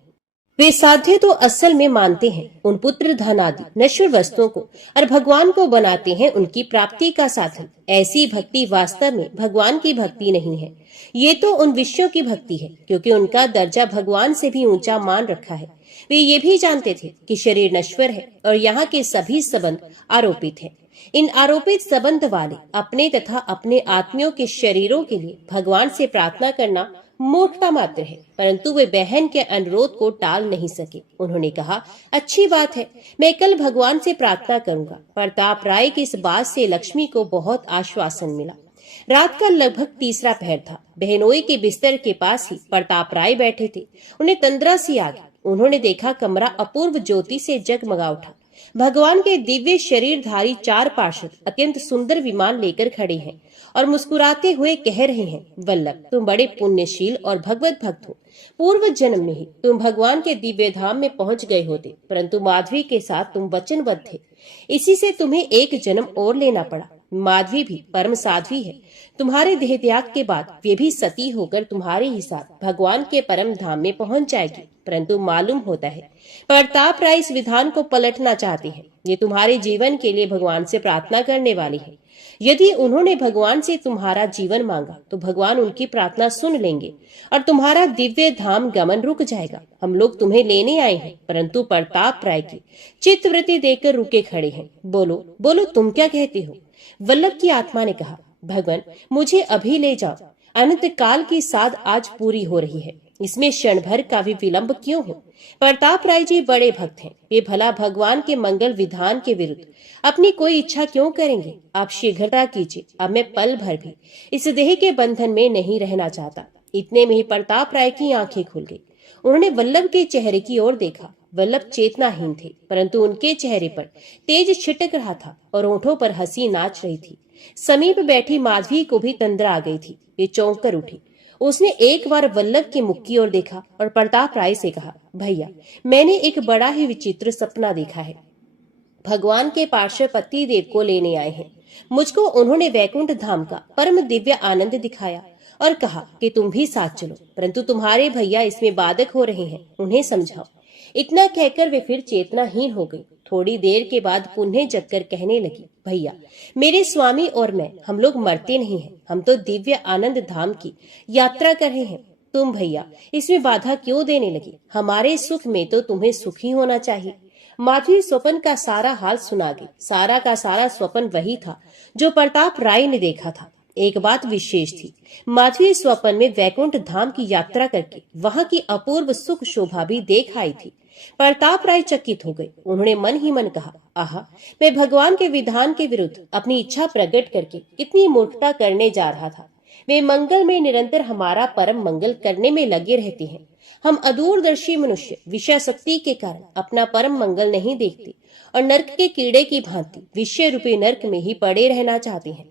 वे साध्य तो असल में मानते हैं उन पुत्र, धन आदि नश्वर वस्तुओं को और भगवान को बनाते हैं उनकी प्राप्ति का साधन। ऐसी भक्ति वास्तव में भगवान की भक्ति नहीं है, ये तो उन विषयों की भक्ति है, क्योंकि उनका दर्जा भगवान से भी ऊंचा मान रखा है। वे ये भी जानते थे कि शरीर नश्वर है और यहाँ के सभी संबंध आरोपित है। इन आरोपित संबंध वाले अपने तथा अपने आत्मियों के शरीरों के लिए भगवान से प्रार्थना करना मूर्खता मात्र है। परंतु वे बहन के अनुरोध को टाल नहीं सके। उन्होंने कहा, अच्छी बात है, मैं कल भगवान से प्रार्थना करूंगा। प्रताप राय की इस बात से लक्ष्मी को बहुत आश्वासन मिला। रात का लगभग तीसरा पहर था। बहनोई के बिस्तर के पास ही प्रताप राय बैठे थे। उन्हें तंद्रा सी आ गई। उन्होंने देखा कमरा अपूर्व ज्योति से जगमगा उठा। भगवान के दिव्य शरीरधारी 4 पार्षद अत्यंत सुंदर विमान लेकर खड़े हैं और मुस्कुराते हुए कह रहे हैं, वल्लभ तुम बड़े पुण्यशील और भगवत भक्त हो। पूर्व जन्म में ही तुम भगवान के दिव्य धाम में पहुंच गए होते, परंतु माधवी के साथ तुम वचनबद्ध थे। इसी से तुम्हें एक जन्म और लेना पड़ा। माधवी भी परम साध्वी है। तुम्हारे देह त्याग के बाद वे भी सती होकर तुम्हारे ही साथ भगवान के परम धाम में पहुंच जाएगी। परंतु मालूम होता है प्रताप राय इस विधान को पलटना चाहते हैं। ये तुम्हारे जीवन के लिए भगवान से प्रार्थना करने वाले हैं। यदि उन्होंने भगवान से तुम्हारा जीवन मांगा तो भगवान उनकी प्रार्थना सुन लेंगे और तुम्हारा दिव्य धाम गमन रुक जाएगा। हम लोग तुम्हें लेने आए हैं, परंतु प्रताप राय की चित्तवृत्ति देखकर रुके खड़े हैं। बोलो बोलो, तुम क्या कहते हो? वल्लभ की आत्मा ने कहा, भगवान मुझे अभी ले जाओ। अनंत काल की साध आज पूरी हो रही है, इसमें क्षण भर का भी विलंब क्यों हो? प्रताप राय जी बड़े भक्त हैं। वे भला भगवान के मंगल विधान के विरुद्ध अपनी कोई इच्छा क्यों करेंगे? आप शीघ्रता कीजिए। अब मैं पल भर भी इस देह के बंधन में नहीं रहना चाहता। इतने में ही प्रताप राय की आंखें खुल गई। उन्होंने वल्लभ के चेहरे की ओर देखा। वल्लभ चेतनाहीन थे, परंतु उनके चेहरे पर तेज छिटक रहा था और होठों पर हंसी नाच रही थी। समीप बैठी माधवी को भी तंद्रा आ गई थी। वे चौंक कर उठी। उसने एक बार वल्लभ के मुख की ओर देखा और प्रताप राय से कहा, भैया मैंने एक बड़ा ही विचित्र सपना देखा है। भगवान के पार्षद पति देव को लेने आए हैं। मुझको उन्होंने वैकुंठ धाम का परम दिव्य आनंद दिखाया और कहा कि तुम भी साथ चलो, परंतु तुम्हारे भैया इसमें बाधक हो रहे हैं, उन्हें समझाओ। इतना कहकर वे फिर चेतनाहीन हो गई। थोड़ी देर के बाद पुनः जगकर कहने लगी, भैया मेरे स्वामी और मैं, हम लोग मरते नहीं हैं। हम तो दिव्य आनंद धाम की यात्रा कर रहे हैं। तुम भैया इसमें बाधा क्यों देने लगी? हमारे सुख में तो तुम्हें सुखी होना चाहिए। माधवी स्वप्न का सारा हाल सुना गई। सारा का सारा स्वप्न वही था जो प्रताप राय ने देखा था। एक बात विशेष थी, माधवी स्वप्न में वैकुंठ धाम की यात्रा करके वहां की अपूर्व सुख शोभा भी देख आई थी। प्रताप राय चकित हो गए। उन्होंने मन ही मन कहा, आहा मैं भगवान के विधान के विरुद्ध अपनी इच्छा प्रकट करके कितनी मूर्खता करने जा रहा था। वे मंगल में निरंतर हमारा परम मंगल करने में लगे रहते हैं। हम अदूरदर्शी मनुष्य विषय शक्ति के कारण अपना परम मंगल नहीं देखते और नरक के कीड़े की भांति विषय रूपी नरक में ही पड़े रहना चाहते हैं।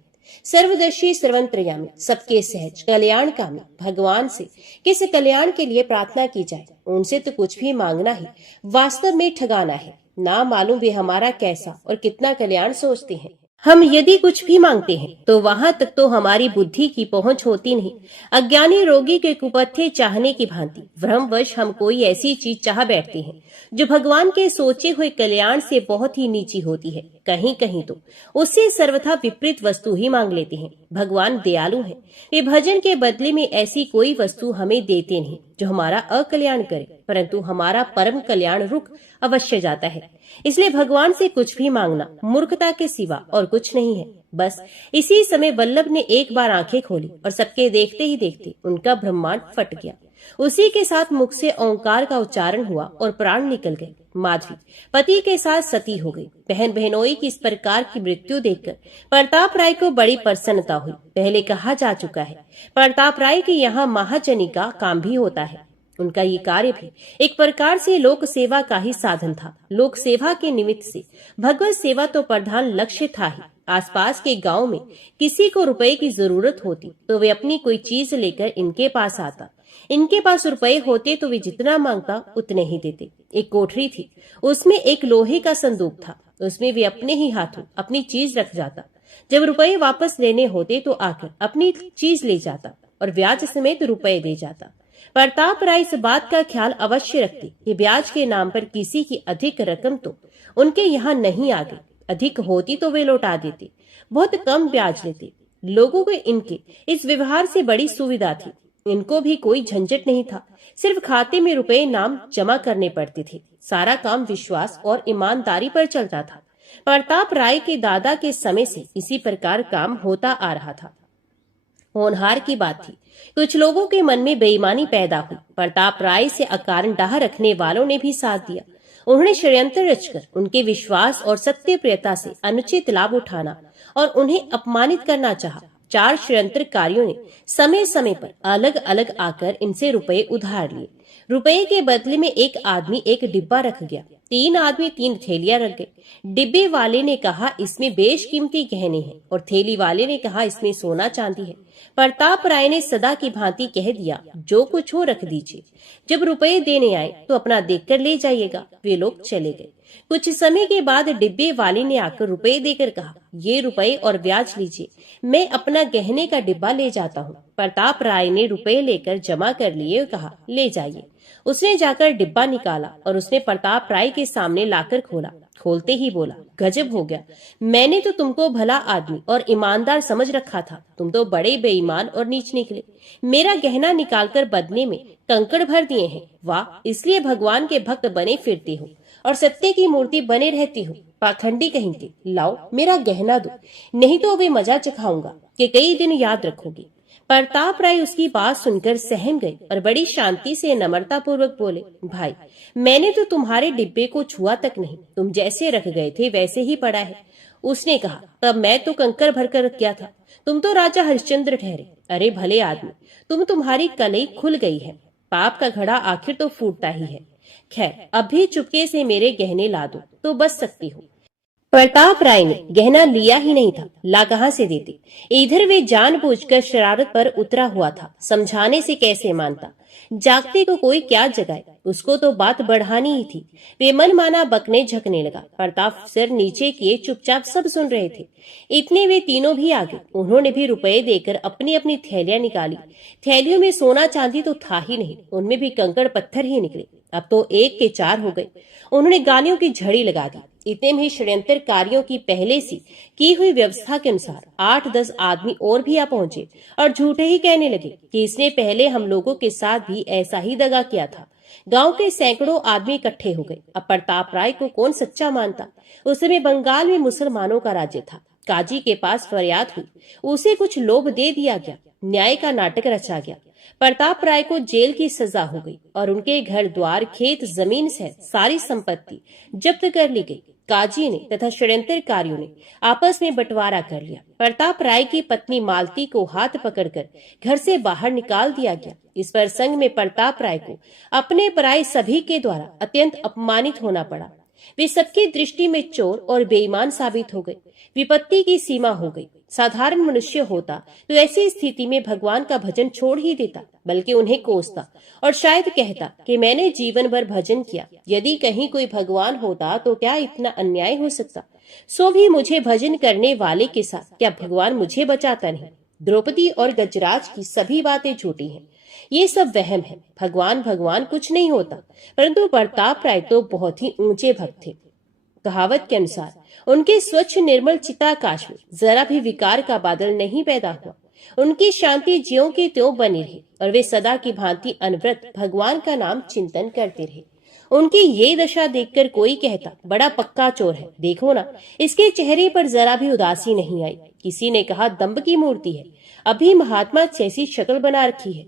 सर्वदर्शी सर्वंतर्यामी सबके सहज कल्याण कामी भगवान से किस कल्याण के लिए प्रार्थना की जाए? उनसे तो कुछ भी मांगना ही वास्तव में ठगाना है। ना मालूम वे हमारा कैसा और कितना कल्याण सोचते हैं। हम यदि कुछ भी मांगते हैं तो वहां तक तो हमारी बुद्धि की पहुंच होती नहीं। अज्ञानी रोगी के कुपथे चाहने की भांति भ्रमवश हम कोई ऐसी चीज चाह बैठते हैं जो भगवान के सोचे हुए कल्याण से बहुत ही नीची होती है। कहीं कहीं तो उससे सर्वथा विपरीत वस्तु ही मांग लेते हैं। भगवान दयालु हैं। वे भजन के बदले में ऐसी कोई वस्तु हमें देते नहीं जो हमारा अकल्याण करे, परंतु हमारा परम कल्याण रुक अवश्य जाता है। इसलिए भगवान से कुछ भी मांगना मूर्खता के सिवा और कुछ नहीं है। बस इसी समय वल्लभ ने एक बार आंखें खोली और सबके देखते ही देखते उनका ब्रह्मांड फट गया। उसी के साथ मुख से ओंकार का उच्चारण हुआ और प्राण निकल गए। माधवी पति के साथ सती हो गई। बहन बहनोई की इस प्रकार की मृत्यु देखकर प्रताप राय को बड़ी प्रसन्नता हुई। पहले कहा जा चुका है प्रताप राय के यहाँ महाजनी का काम भी होता है। उनका ये कार्य भी एक प्रकार से लोक सेवा का ही साधन था। लोक सेवा के निमित्त से भगवत सेवा तो प्रधान लक्ष्य था ही। आसपास के गांव में किसी को रुपए की जरूरत होती तो वे अपनी कोई चीज लेकर इनके पास आता। इनके पास रुपए होते तो वे जितना मांगता उतने ही देते। एक कोठरी थी, उसमें एक लोहे का संदूक था। उसमें वे अपने ही हाथों अपनी चीज रख जाता। जब रुपए वापस लेने होते तो आकर अपनी चीज ले जाता और ब्याज समेत रुपए दे जाता। प्रताप राय इस बात का ख्याल अवश्य रखते कि ब्याज के नाम पर किसी की अधिक रकम तो उनके यहाँ नहीं आ गई। अधिक होती तो वे लौटा देते। बहुत कम ब्याज लेते। लोगों को इनके इस व्यवहार से बड़ी सुविधा थी। इनको भी कोई झंझट नहीं था। सिर्फ खाते में रुपए नाम जमा करने पड़ते थे। सारा काम विश्वास और ईमानदारी पर चलता था। प्रताप राय के दादा के समय से इसी प्रकार काम होता आ रहा था। होनहार की बात थी, कुछ लोगों के मन में बेईमानी पैदा हुई। प्रताप राय से अकारण डाह रखने वालों ने भी साथ दिया। उन्होंने षड्यंत्र रचकर उनके विश्वास और सत्य प्रियता से अनुचित लाभ उठाना और उन्हें अपमानित करना चाहा। 4 षड्यंत्रकारियों ने समय समय पर अलग अलग आकर इनसे रुपए उधार लिए। रुपए के बदले में एक आदमी एक डिब्बा रख गया, 3 आदमी 3 थैलियां रख गए। डिब्बे वाले ने कहा इसमें बेशकीमती गहने हैं और थैली वाले ने कहा इसमें सोना चांदी है। प्रताप राय ने सदा की भांति कह दिया, जो कुछ हो रख दीजिए, जब रुपए देने आए तो अपना देखकर ले जाइएगा। वे लोग चले गए। कुछ समय के बाद डिब्बे वाले ने आकर रुपए देकर कहा, ये रुपए और ब्याज लीजिए, मैं अपना गहने का डिब्बा ले जाता हूँ। प्रताप राय ने रुपए लेकर जमा कर लिए और कहा, ले जाइए। उसने जाकर डिब्बा निकाला और उसने प्रताप राय के सामने लाकर खोला। खोलते ही बोला, गजब हो गया, मैंने तो तुमको भला आदमी और ईमानदार समझ रखा था, तुम तो बड़े बेईमान और नीच निकले। मेरा गहना निकालकर बदले में कंकड़ भर दिए हैं। वाह, इसलिए भगवान के भक्त बने फिरती हो और सत्य की मूर्ति बने रहती हो। पाखंडी कहीं के, लाओ मेरा गहना दो, नहीं तो वे मजा चखाऊंगा कि कई दिन याद रखोगी। प्रताप राय उसकी बात सुनकर सहम गए और बड़ी शांति से नम्रता पूर्वक बोले, भाई मैंने तो तुम्हारे डिब्बे को छुआ तक नहीं, तुम जैसे रख गए थे वैसे ही पड़ा है। उसने कहा, तब मैं तो कंकर भरकर रख गया था, तुम तो राजा हरिश्चंद्र ठहरे। अरे भले आदमी, तुम्हारी कलई खुल गई है, पाप का घड़ा आखिर तो फूटता ही है। खैर, अभी चुपके से मेरे गहने ला दो तो बच सकती हो। प्रताप राय ने गहना लिया ही नहीं था, ला कहां से देते। इधर वे जानबूझकर शरारत पर उतरा हुआ था, समझाने से कैसे मानता। जागते को कोई क्या जगाए, उसको तो बात बढ़ानी ही थी। वे मनमाना बकने झकने लगा। प्रताप सिर नीचे किए चुपचाप सब सुन रहे थे। इतने वे तीनों भी आ गए। उन्होंने भी रुपए देकर अपनी अपनी थैलियां निकाली। थैलियों में सोना चांदी तो था ही नहीं, उनमें भी कंकड़ पत्थर ही निकले। अब तो 1 के 4 हो गए। उन्होंने गालियों की झड़ी लगा दी। इतने में षड्यंत्रकारियों की पहले से की हुई व्यवस्था के अनुसार 8-10 आदमी और भी आ पहुंचे और झूठे ही कहने लगे कि इसने पहले हम लोगों के साथ भी ऐसा ही दगा किया था। गांव के सैकड़ों आदमी इकट्ठे हो गए। अब प्रताप राय को कौन सच्चा मानता। उस समय बंगाल में मुसलमानों का राज्य था। काजी के पास फरियाद हुई, उसे कुछ लोभ दे दिया गया, न्याय का नाटक रचा गया। प्रताप राय को जेल की सजा हो गई और उनके घर द्वार, खेत, जमीन से सारी संपत्ति जब्त कर ली गई। काजी ने तथा षड्यंत्रकारियों ने आपस में बंटवारा कर लिया। प्रताप राय की पत्नी मालती को हाथ पकड़कर घर से बाहर निकाल दिया गया। इस प्रसंग में प्रताप राय को अपने पराये सभी के द्वारा अत्यंत अपमानित होना पड़ा। वे सबकी दृष्टि में चोर और बेईमान साबित हो गए। विपत्ति की सीमा हो गई। साधारण मनुष्य होता तो ऐसी स्थिति में भगवान का भजन छोड़ ही देता, बल्कि उन्हें कोसता और शायद कहता कि मैंने जीवन भर भजन किया, यदि कहीं कोई भगवान होता तो क्या इतना अन्याय हो सकता। सो भी मुझे भजन करने वाले के साथ क्या भगवान मुझे बचाता नहीं। द्रौपदी और गजराज की सभी बातें झूठी हैं, ये सब वहम है। भगवान कुछ नहीं होता। परंतु प्रताप राय तो बहुत ही ऊंचे भक्त थे। कहावत के अनुसार उनके स्वच्छ निर्मल चिताकाश में जरा भी विकार का बादल नहीं पैदा हुआ। उनकी शांति ज्यों की त्यों बनी रही और वे सदा की भांति अनवरत भगवान का नाम चिंतन करते रहे। उनकी ये दशा देखकर कोई कहता, बड़ा पक्का चोर है, देखो ना, इसके चेहरे पर जरा भी उदासी नहीं आई। किसी ने कहा, दंभ की मूर्ति है, अभी महात्मा जैसी शक्ल बना रखी है।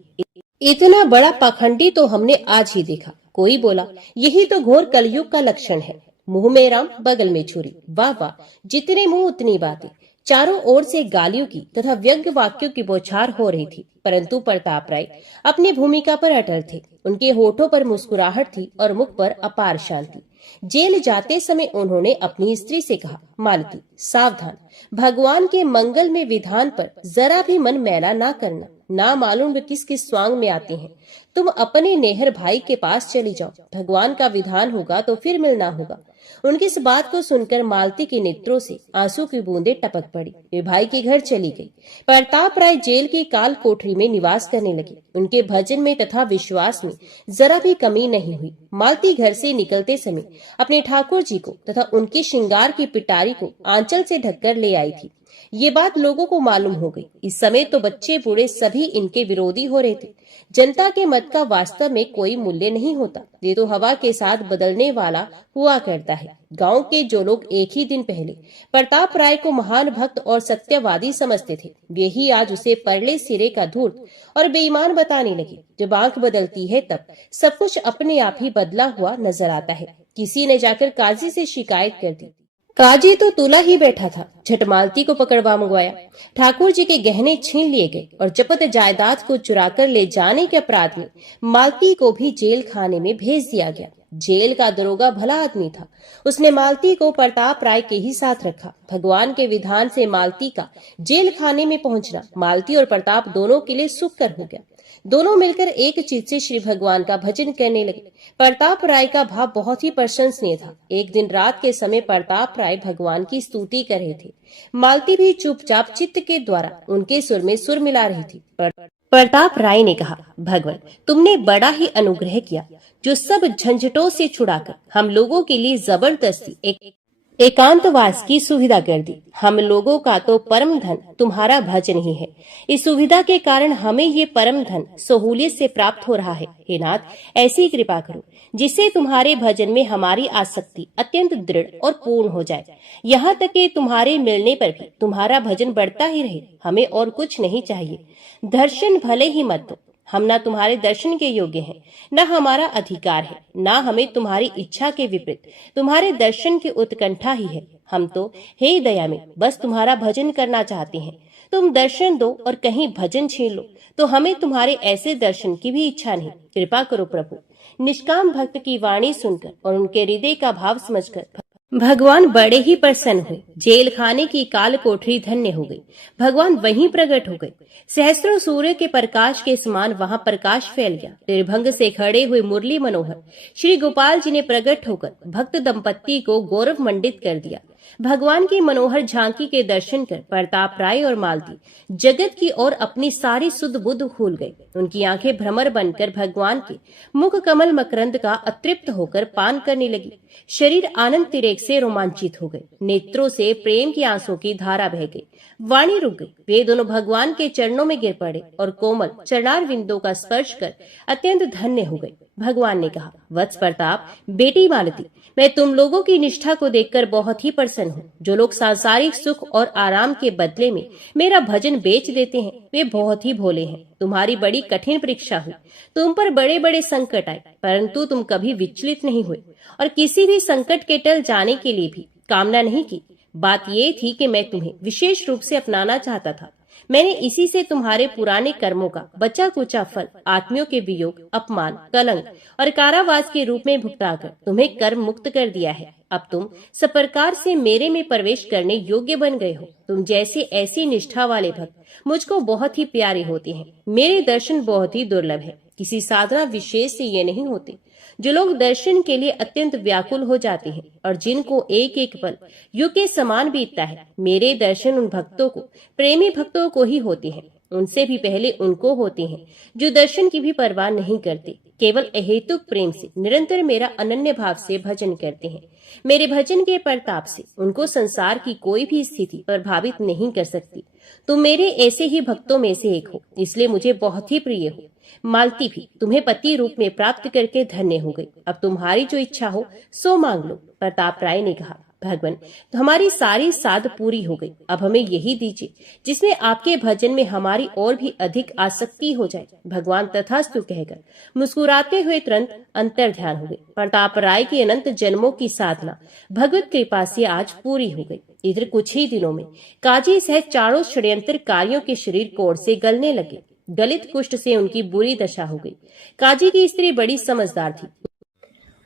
इतना बड़ा पाखंडी तो हमने आज ही देखा। कोई बोला, यही तो घोर कलयुग का लक्षण है। मुंह में राम, बगल में छुरी। वाह वाह, जितने मुंह उतनी बातें। चारों ओर से गालियों की तथा व्यंग्य वाक्यों की बौछार हो रही थी, परंतु प्रताप राय अपनी भूमिका पर अटल थे। उनके होठों पर मुस्कुराहट थी और मुख पर अपार शांति। जेल जाते समय उन्होंने अपनी स्त्री से कहा, मालती सावधान, भगवान के मंगल में विधान पर जरा भी मन मैला ना करना। ना मालूम वे किस किस स्वांग में आते हैं। तुम अपने नेहर भाई के पास चली जाओ, भगवान का विधान होगा तो फिर मिलना होगा। उनकी इस बात को सुनकर मालती के नेत्रों से आंसू की बूंदें टपक पड़ी। वे भाई के घर चली गई। प्रताप राय जेल की काल कोठरी में निवास करने लगे। उनके भजन में तथा विश्वास में जरा भी कमी नहीं हुई। मालती घर से निकलते समय अपने ठाकुर जी को तथा उनके श्रृंगार की पिटारी को आंचल से ढककर ले आई थी। ये बात लोगों को मालूम हो गई। इस समय तो बच्चे बूढ़े सभी इनके विरोधी हो रहे थे। जनता के मत का वास्तव में कोई मूल्य नहीं होता, ये तो हवा के साथ बदलने वाला हुआ करता है। गांव के जो लोग एक ही दिन पहले प्रताप राय को महान भक्त और सत्यवादी समझते थे, वे ही आज उसे परले सिरे का धूर्त और बेईमान बताने लगे। जब आंख बदलती है तब सब कुछ अपने आप ही बदला हुआ नजर आता है। किसी ने जाकर काजी से शिकायत कर दी। काजी तो तुला ही बैठा था, झट मालती को पकड़वा मंगवाया। ठाकुर जी के गहने छीन लिए गए और जपत जायदाद को चुराकर ले जाने के अपराध में मालती को भी जेल खाने में भेज दिया गया। जेल का दरोगा भला आदमी था, उसने मालती को प्रताप राय के ही साथ रखा। भगवान के विधान से मालती का जेल खाने में पहुंचना मालती और प्रताप दोनों के लिए सुखकर हो गया। दोनों मिलकर एक चित्त से श्री भगवान का भजन करने लगे। प्रताप राय का भाव बहुत ही प्रशंसनीय था। एक दिन रात के समय प्रताप राय भगवान की स्तुति कर रहे थे। मालती भी चुपचाप चित्त के द्वारा उनके सुर में सुर मिला रही थी। प्रताप राय ने कहा, भगवान तुमने बड़ा ही अनुग्रह किया, जो सब झंझटों से छुड़ाकर हम लोगों के लिए जबरदस्ती एक एकांतवास की सुविधा कर दी। हम लोगों का तो परम धन तुम्हारा भजन ही है। इस सुविधा के कारण हमें ये परम धन सहूलियत से प्राप्त हो रहा है। हे नाथ, ऐसी कृपा करो जिससे तुम्हारे भजन में हमारी आसक्ति अत्यंत दृढ़ और पूर्ण हो जाए, यहाँ तक कि तुम्हारे मिलने पर भी तुम्हारा भजन बढ़ता ही रहे। हमें और कुछ नहीं चाहिए। दर्शन भले ही मत दो, हम ना तुम्हारे दर्शन के योग्य हैं, न हमारा अधिकार है, न हमें तुम्हारी इच्छा के विपरीत तुम्हारे दर्शन की उत्कंठा ही है। हम तो हे दया में बस तुम्हारा भजन करना चाहते हैं। तुम दर्शन दो और कहीं भजन छीन लो तो हमें तुम्हारे ऐसे दर्शन की भी इच्छा नहीं। कृपा करो प्रभु। निष्काम भक्त की वाणी सुनकर और उनके हृदय का भाव समझकर भगवान बड़े ही प्रसन्न हुए। जेल खाने की काल कोठरी धन्य हो गई। भगवान वहीं प्रकट हो गए। सहस्त्रों सूर्य के प्रकाश के समान वहां प्रकाश फैल गया। निर्भंग से खड़े हुए मुरली मनोहर श्री गोपाल जी ने प्रकट होकर भक्त दंपत्ति को गौरव मंडित कर दिया। भगवान की मनोहर झांकी के दर्शन कर प्रताप राय और मालती जगत की ओर अपनी सारी सुध बुध भूल गए। उनकी आंखें भ्रमर बनकर भगवान के मुख कमल मकरंद का अतृप्त होकर पान करने लगी। शरीर आनंद तिरेक से रोमांचित हो गए। नेत्रों से प्रेम की आंसू की धारा बह गई। वाणी रुक गई। वे दोनों भगवान के चरणों में गिर पड़े और कोमल चरणार विंदों का स्पर्श कर अत्यंत धन्य हो गए। भगवान ने कहा, वत्स प्रताप, बेटी मालती, मैं तुम लोगों की निष्ठा को देखकर बहुत ही प्रसन्न हूँ। जो लोग सांसारिक सुख और आराम के बदले में मेरा भजन बेच देते हैं वे बहुत ही भोले हैं। तुम्हारी बड़ी कठिन परीक्षा हुई, तुम पर बड़े बड़े संकट आए, परंतु तुम कभी विचलित नहीं हुए और किसी भी संकट के टल जाने के लिए भी कामना नहीं की। बात ये थी कि मैं तुम्हें विशेष रूप से अपनाना चाहता था। मैंने इसी से तुम्हारे पुराने कर्मों का बचा कुचा फल आत्मियों के वियोग, अपमान, कलंक और कारावास के रूप में भुगताकर तुम्हें कर्म मुक्त कर दिया है। अब तुम सब प्रकार से मेरे में प्रवेश करने योग्य बन गए हो। तुम जैसे ऐसी निष्ठा वाले भक्त मुझको बहुत ही प्यारे होते हैं। मेरे दर्शन बहुत ही दुर्लभ है। किसी साधना विशेष से ये नहीं होते। जो लोग दर्शन के लिए अत्यंत व्याकुल हो जाते हैं और जिनको एक एक पल युग के समान बीतता है, मेरे दर्शन उन भक्तों को, प्रेमी भक्तों को ही होते हैं। उनसे भी पहले उनको होते हैं जो दर्शन की भी परवाह नहीं करते, केवल अहेतुक प्रेम से निरंतर मेरा अनन्य भाव से भजन करते हैं। मेरे भजन के प्रताप से उनको संसार की कोई भी स्थिति प्रभावित नहीं कर सकती। तुम मेरे ऐसे ही भक्तों में से एक हो, इसलिए मुझे बहुत ही प्रिय हो। मालती भी तुम्हें पति रूप में प्राप्त करके धन्य हो गई। अब तुम्हारी जो इच्छा हो सो मांग लो। प्रताप राय ने कहा, भगवान तो हमारी सारी साध पूरी हो गई। अब हमें यही दीजिए जिसमें आपके भजन में हमारी और भी अधिक आसक्ति हो जाए। भगवान तथास्तु कहकर मुस्कुराते हुए तुरंत अंतर ध्यान हो गए। प्रताप राय की अनंत जन्मों की साधना भगवत कृपा से आज पूरी हो गई। इधर कुछ ही दिनों में काजी सहित चारों षड्यंत्रकारियों के शरीर कोढ़ से गलने लगे। गलित कुष्ठ से उनकी बुरी दशा हो गई। काजी की स्त्री बड़ी समझदार थी।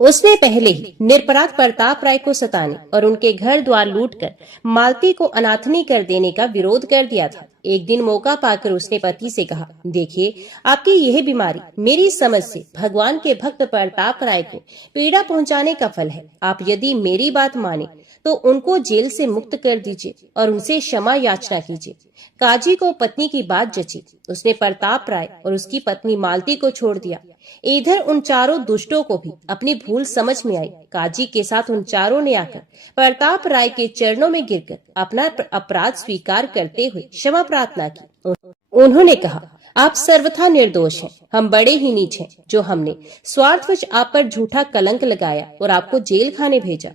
उसने पहले ही निरपराध प्रताप राय को सताने और उनके घर द्वार लूटकर मालती को अनाथनी कर देने का विरोध कर दिया था। एक दिन मौका पाकर उसने पति से कहा, देखिए आपकी यह बीमारी मेरी समझ से भगवान के भक्त प्रताप राय को पीड़ा पहुंचाने का फल है। आप यदि मेरी बात माने तो उनको जेल से मुक्त कर दीजिए और उनसे क्षमा याचना कीजिए। काजी को पत्नी की बात जची। उसने प्रताप राय और उसकी पत्नी मालती को छोड़ दिया। इधर उन चारों दुष्टों को भी अपनी भूल समझ में आई। काजी के साथ उन चारों ने आकर प्रताप राय के चरणों में गिरकर अपना अपराध स्वीकार करते हुए क्षमा प्रार्थना की। उन्होंने कहा, आप सर्वथा निर्दोष हैं। हम बड़े ही नीच हैं जो हमने स्वार्थवश आप पर झूठा कलंक लगाया और आपको जेल खाने भेजा।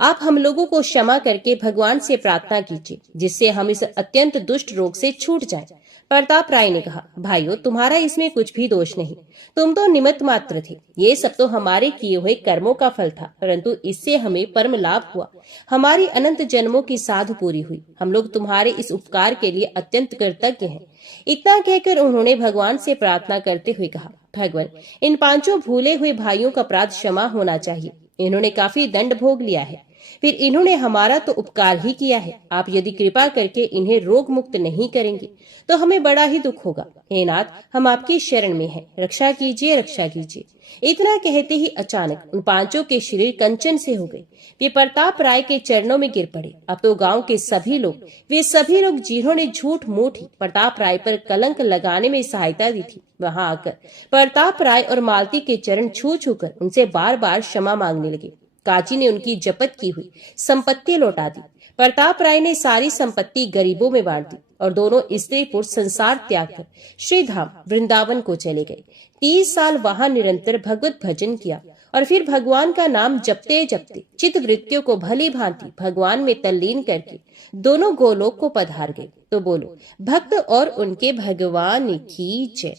आप हम लोगों को क्षमा करके भगवान से प्रार्थना कीजिए जिससे हम इस अत्यंत दुष्ट रोग से छूट जाएं। प्रताप राय ने कहा, भाइयों, तुम्हारा इसमें कुछ भी दोष नहीं। तुम तो निमित्त मात्र थे। ये सब तो हमारे किए हुए कर्मों का फल था, परंतु इससे हमें परम लाभ हुआ। हमारी अनंत जन्मों की साध पूरी हुई। हम लोग तुम्हारे इस उपकार के लिए अत्यंत कृतज्ञ हैं। इतना कहकर उन्होंने भगवान से प्रार्थना करते हुए कहा, भगवान, इन पांचों भूले हुए भाइयों का अपराध क्षमा होना चाहिए। इन्होंने काफी दंड भोग लिया है, फिर इन्होंने हमारा तो उपकार ही किया है। आप यदि कृपा करके इन्हें रोग मुक्त नहीं करेंगे तो हमें बड़ा ही दुख होगा। हे नाथ, हम आपकी शरण में हैं, रक्षा कीजिए, रक्षा कीजिए। इतना कहते ही अचानक उन पांचों के शरीर कंचन से हो गए। वे प्रताप राय के चरणों में गिर पड़े। अब तो गांव के सभी लोग, वे सभी लोग जिन्होंने झूठ मूठ ही प्रताप राय पर कलंक लगाने में सहायता दी थी, वहां आकर प्रताप राय और मालती के चरण छू छू कर उनसे बार बार क्षमा मांगने लगे। काजी ने उनकी जपत की हुई संपत्ति लौटा दी। प्रताप राय ने सारी संपत्ति गरीबों में बांट दी और दोनों स्त्री पुरुष संसार त्याग कर श्री धाम वृंदावन को चले गए। 30 साल वहां निरंतर भगवत भजन किया और फिर भगवान का नाम जपते जपते चित्त वृत्तियों को भली भांति भगवान में तल्लीन करके दोनों गोलोक को पधार गए। तो बोलो, भक्त और उनके भगवान की जय।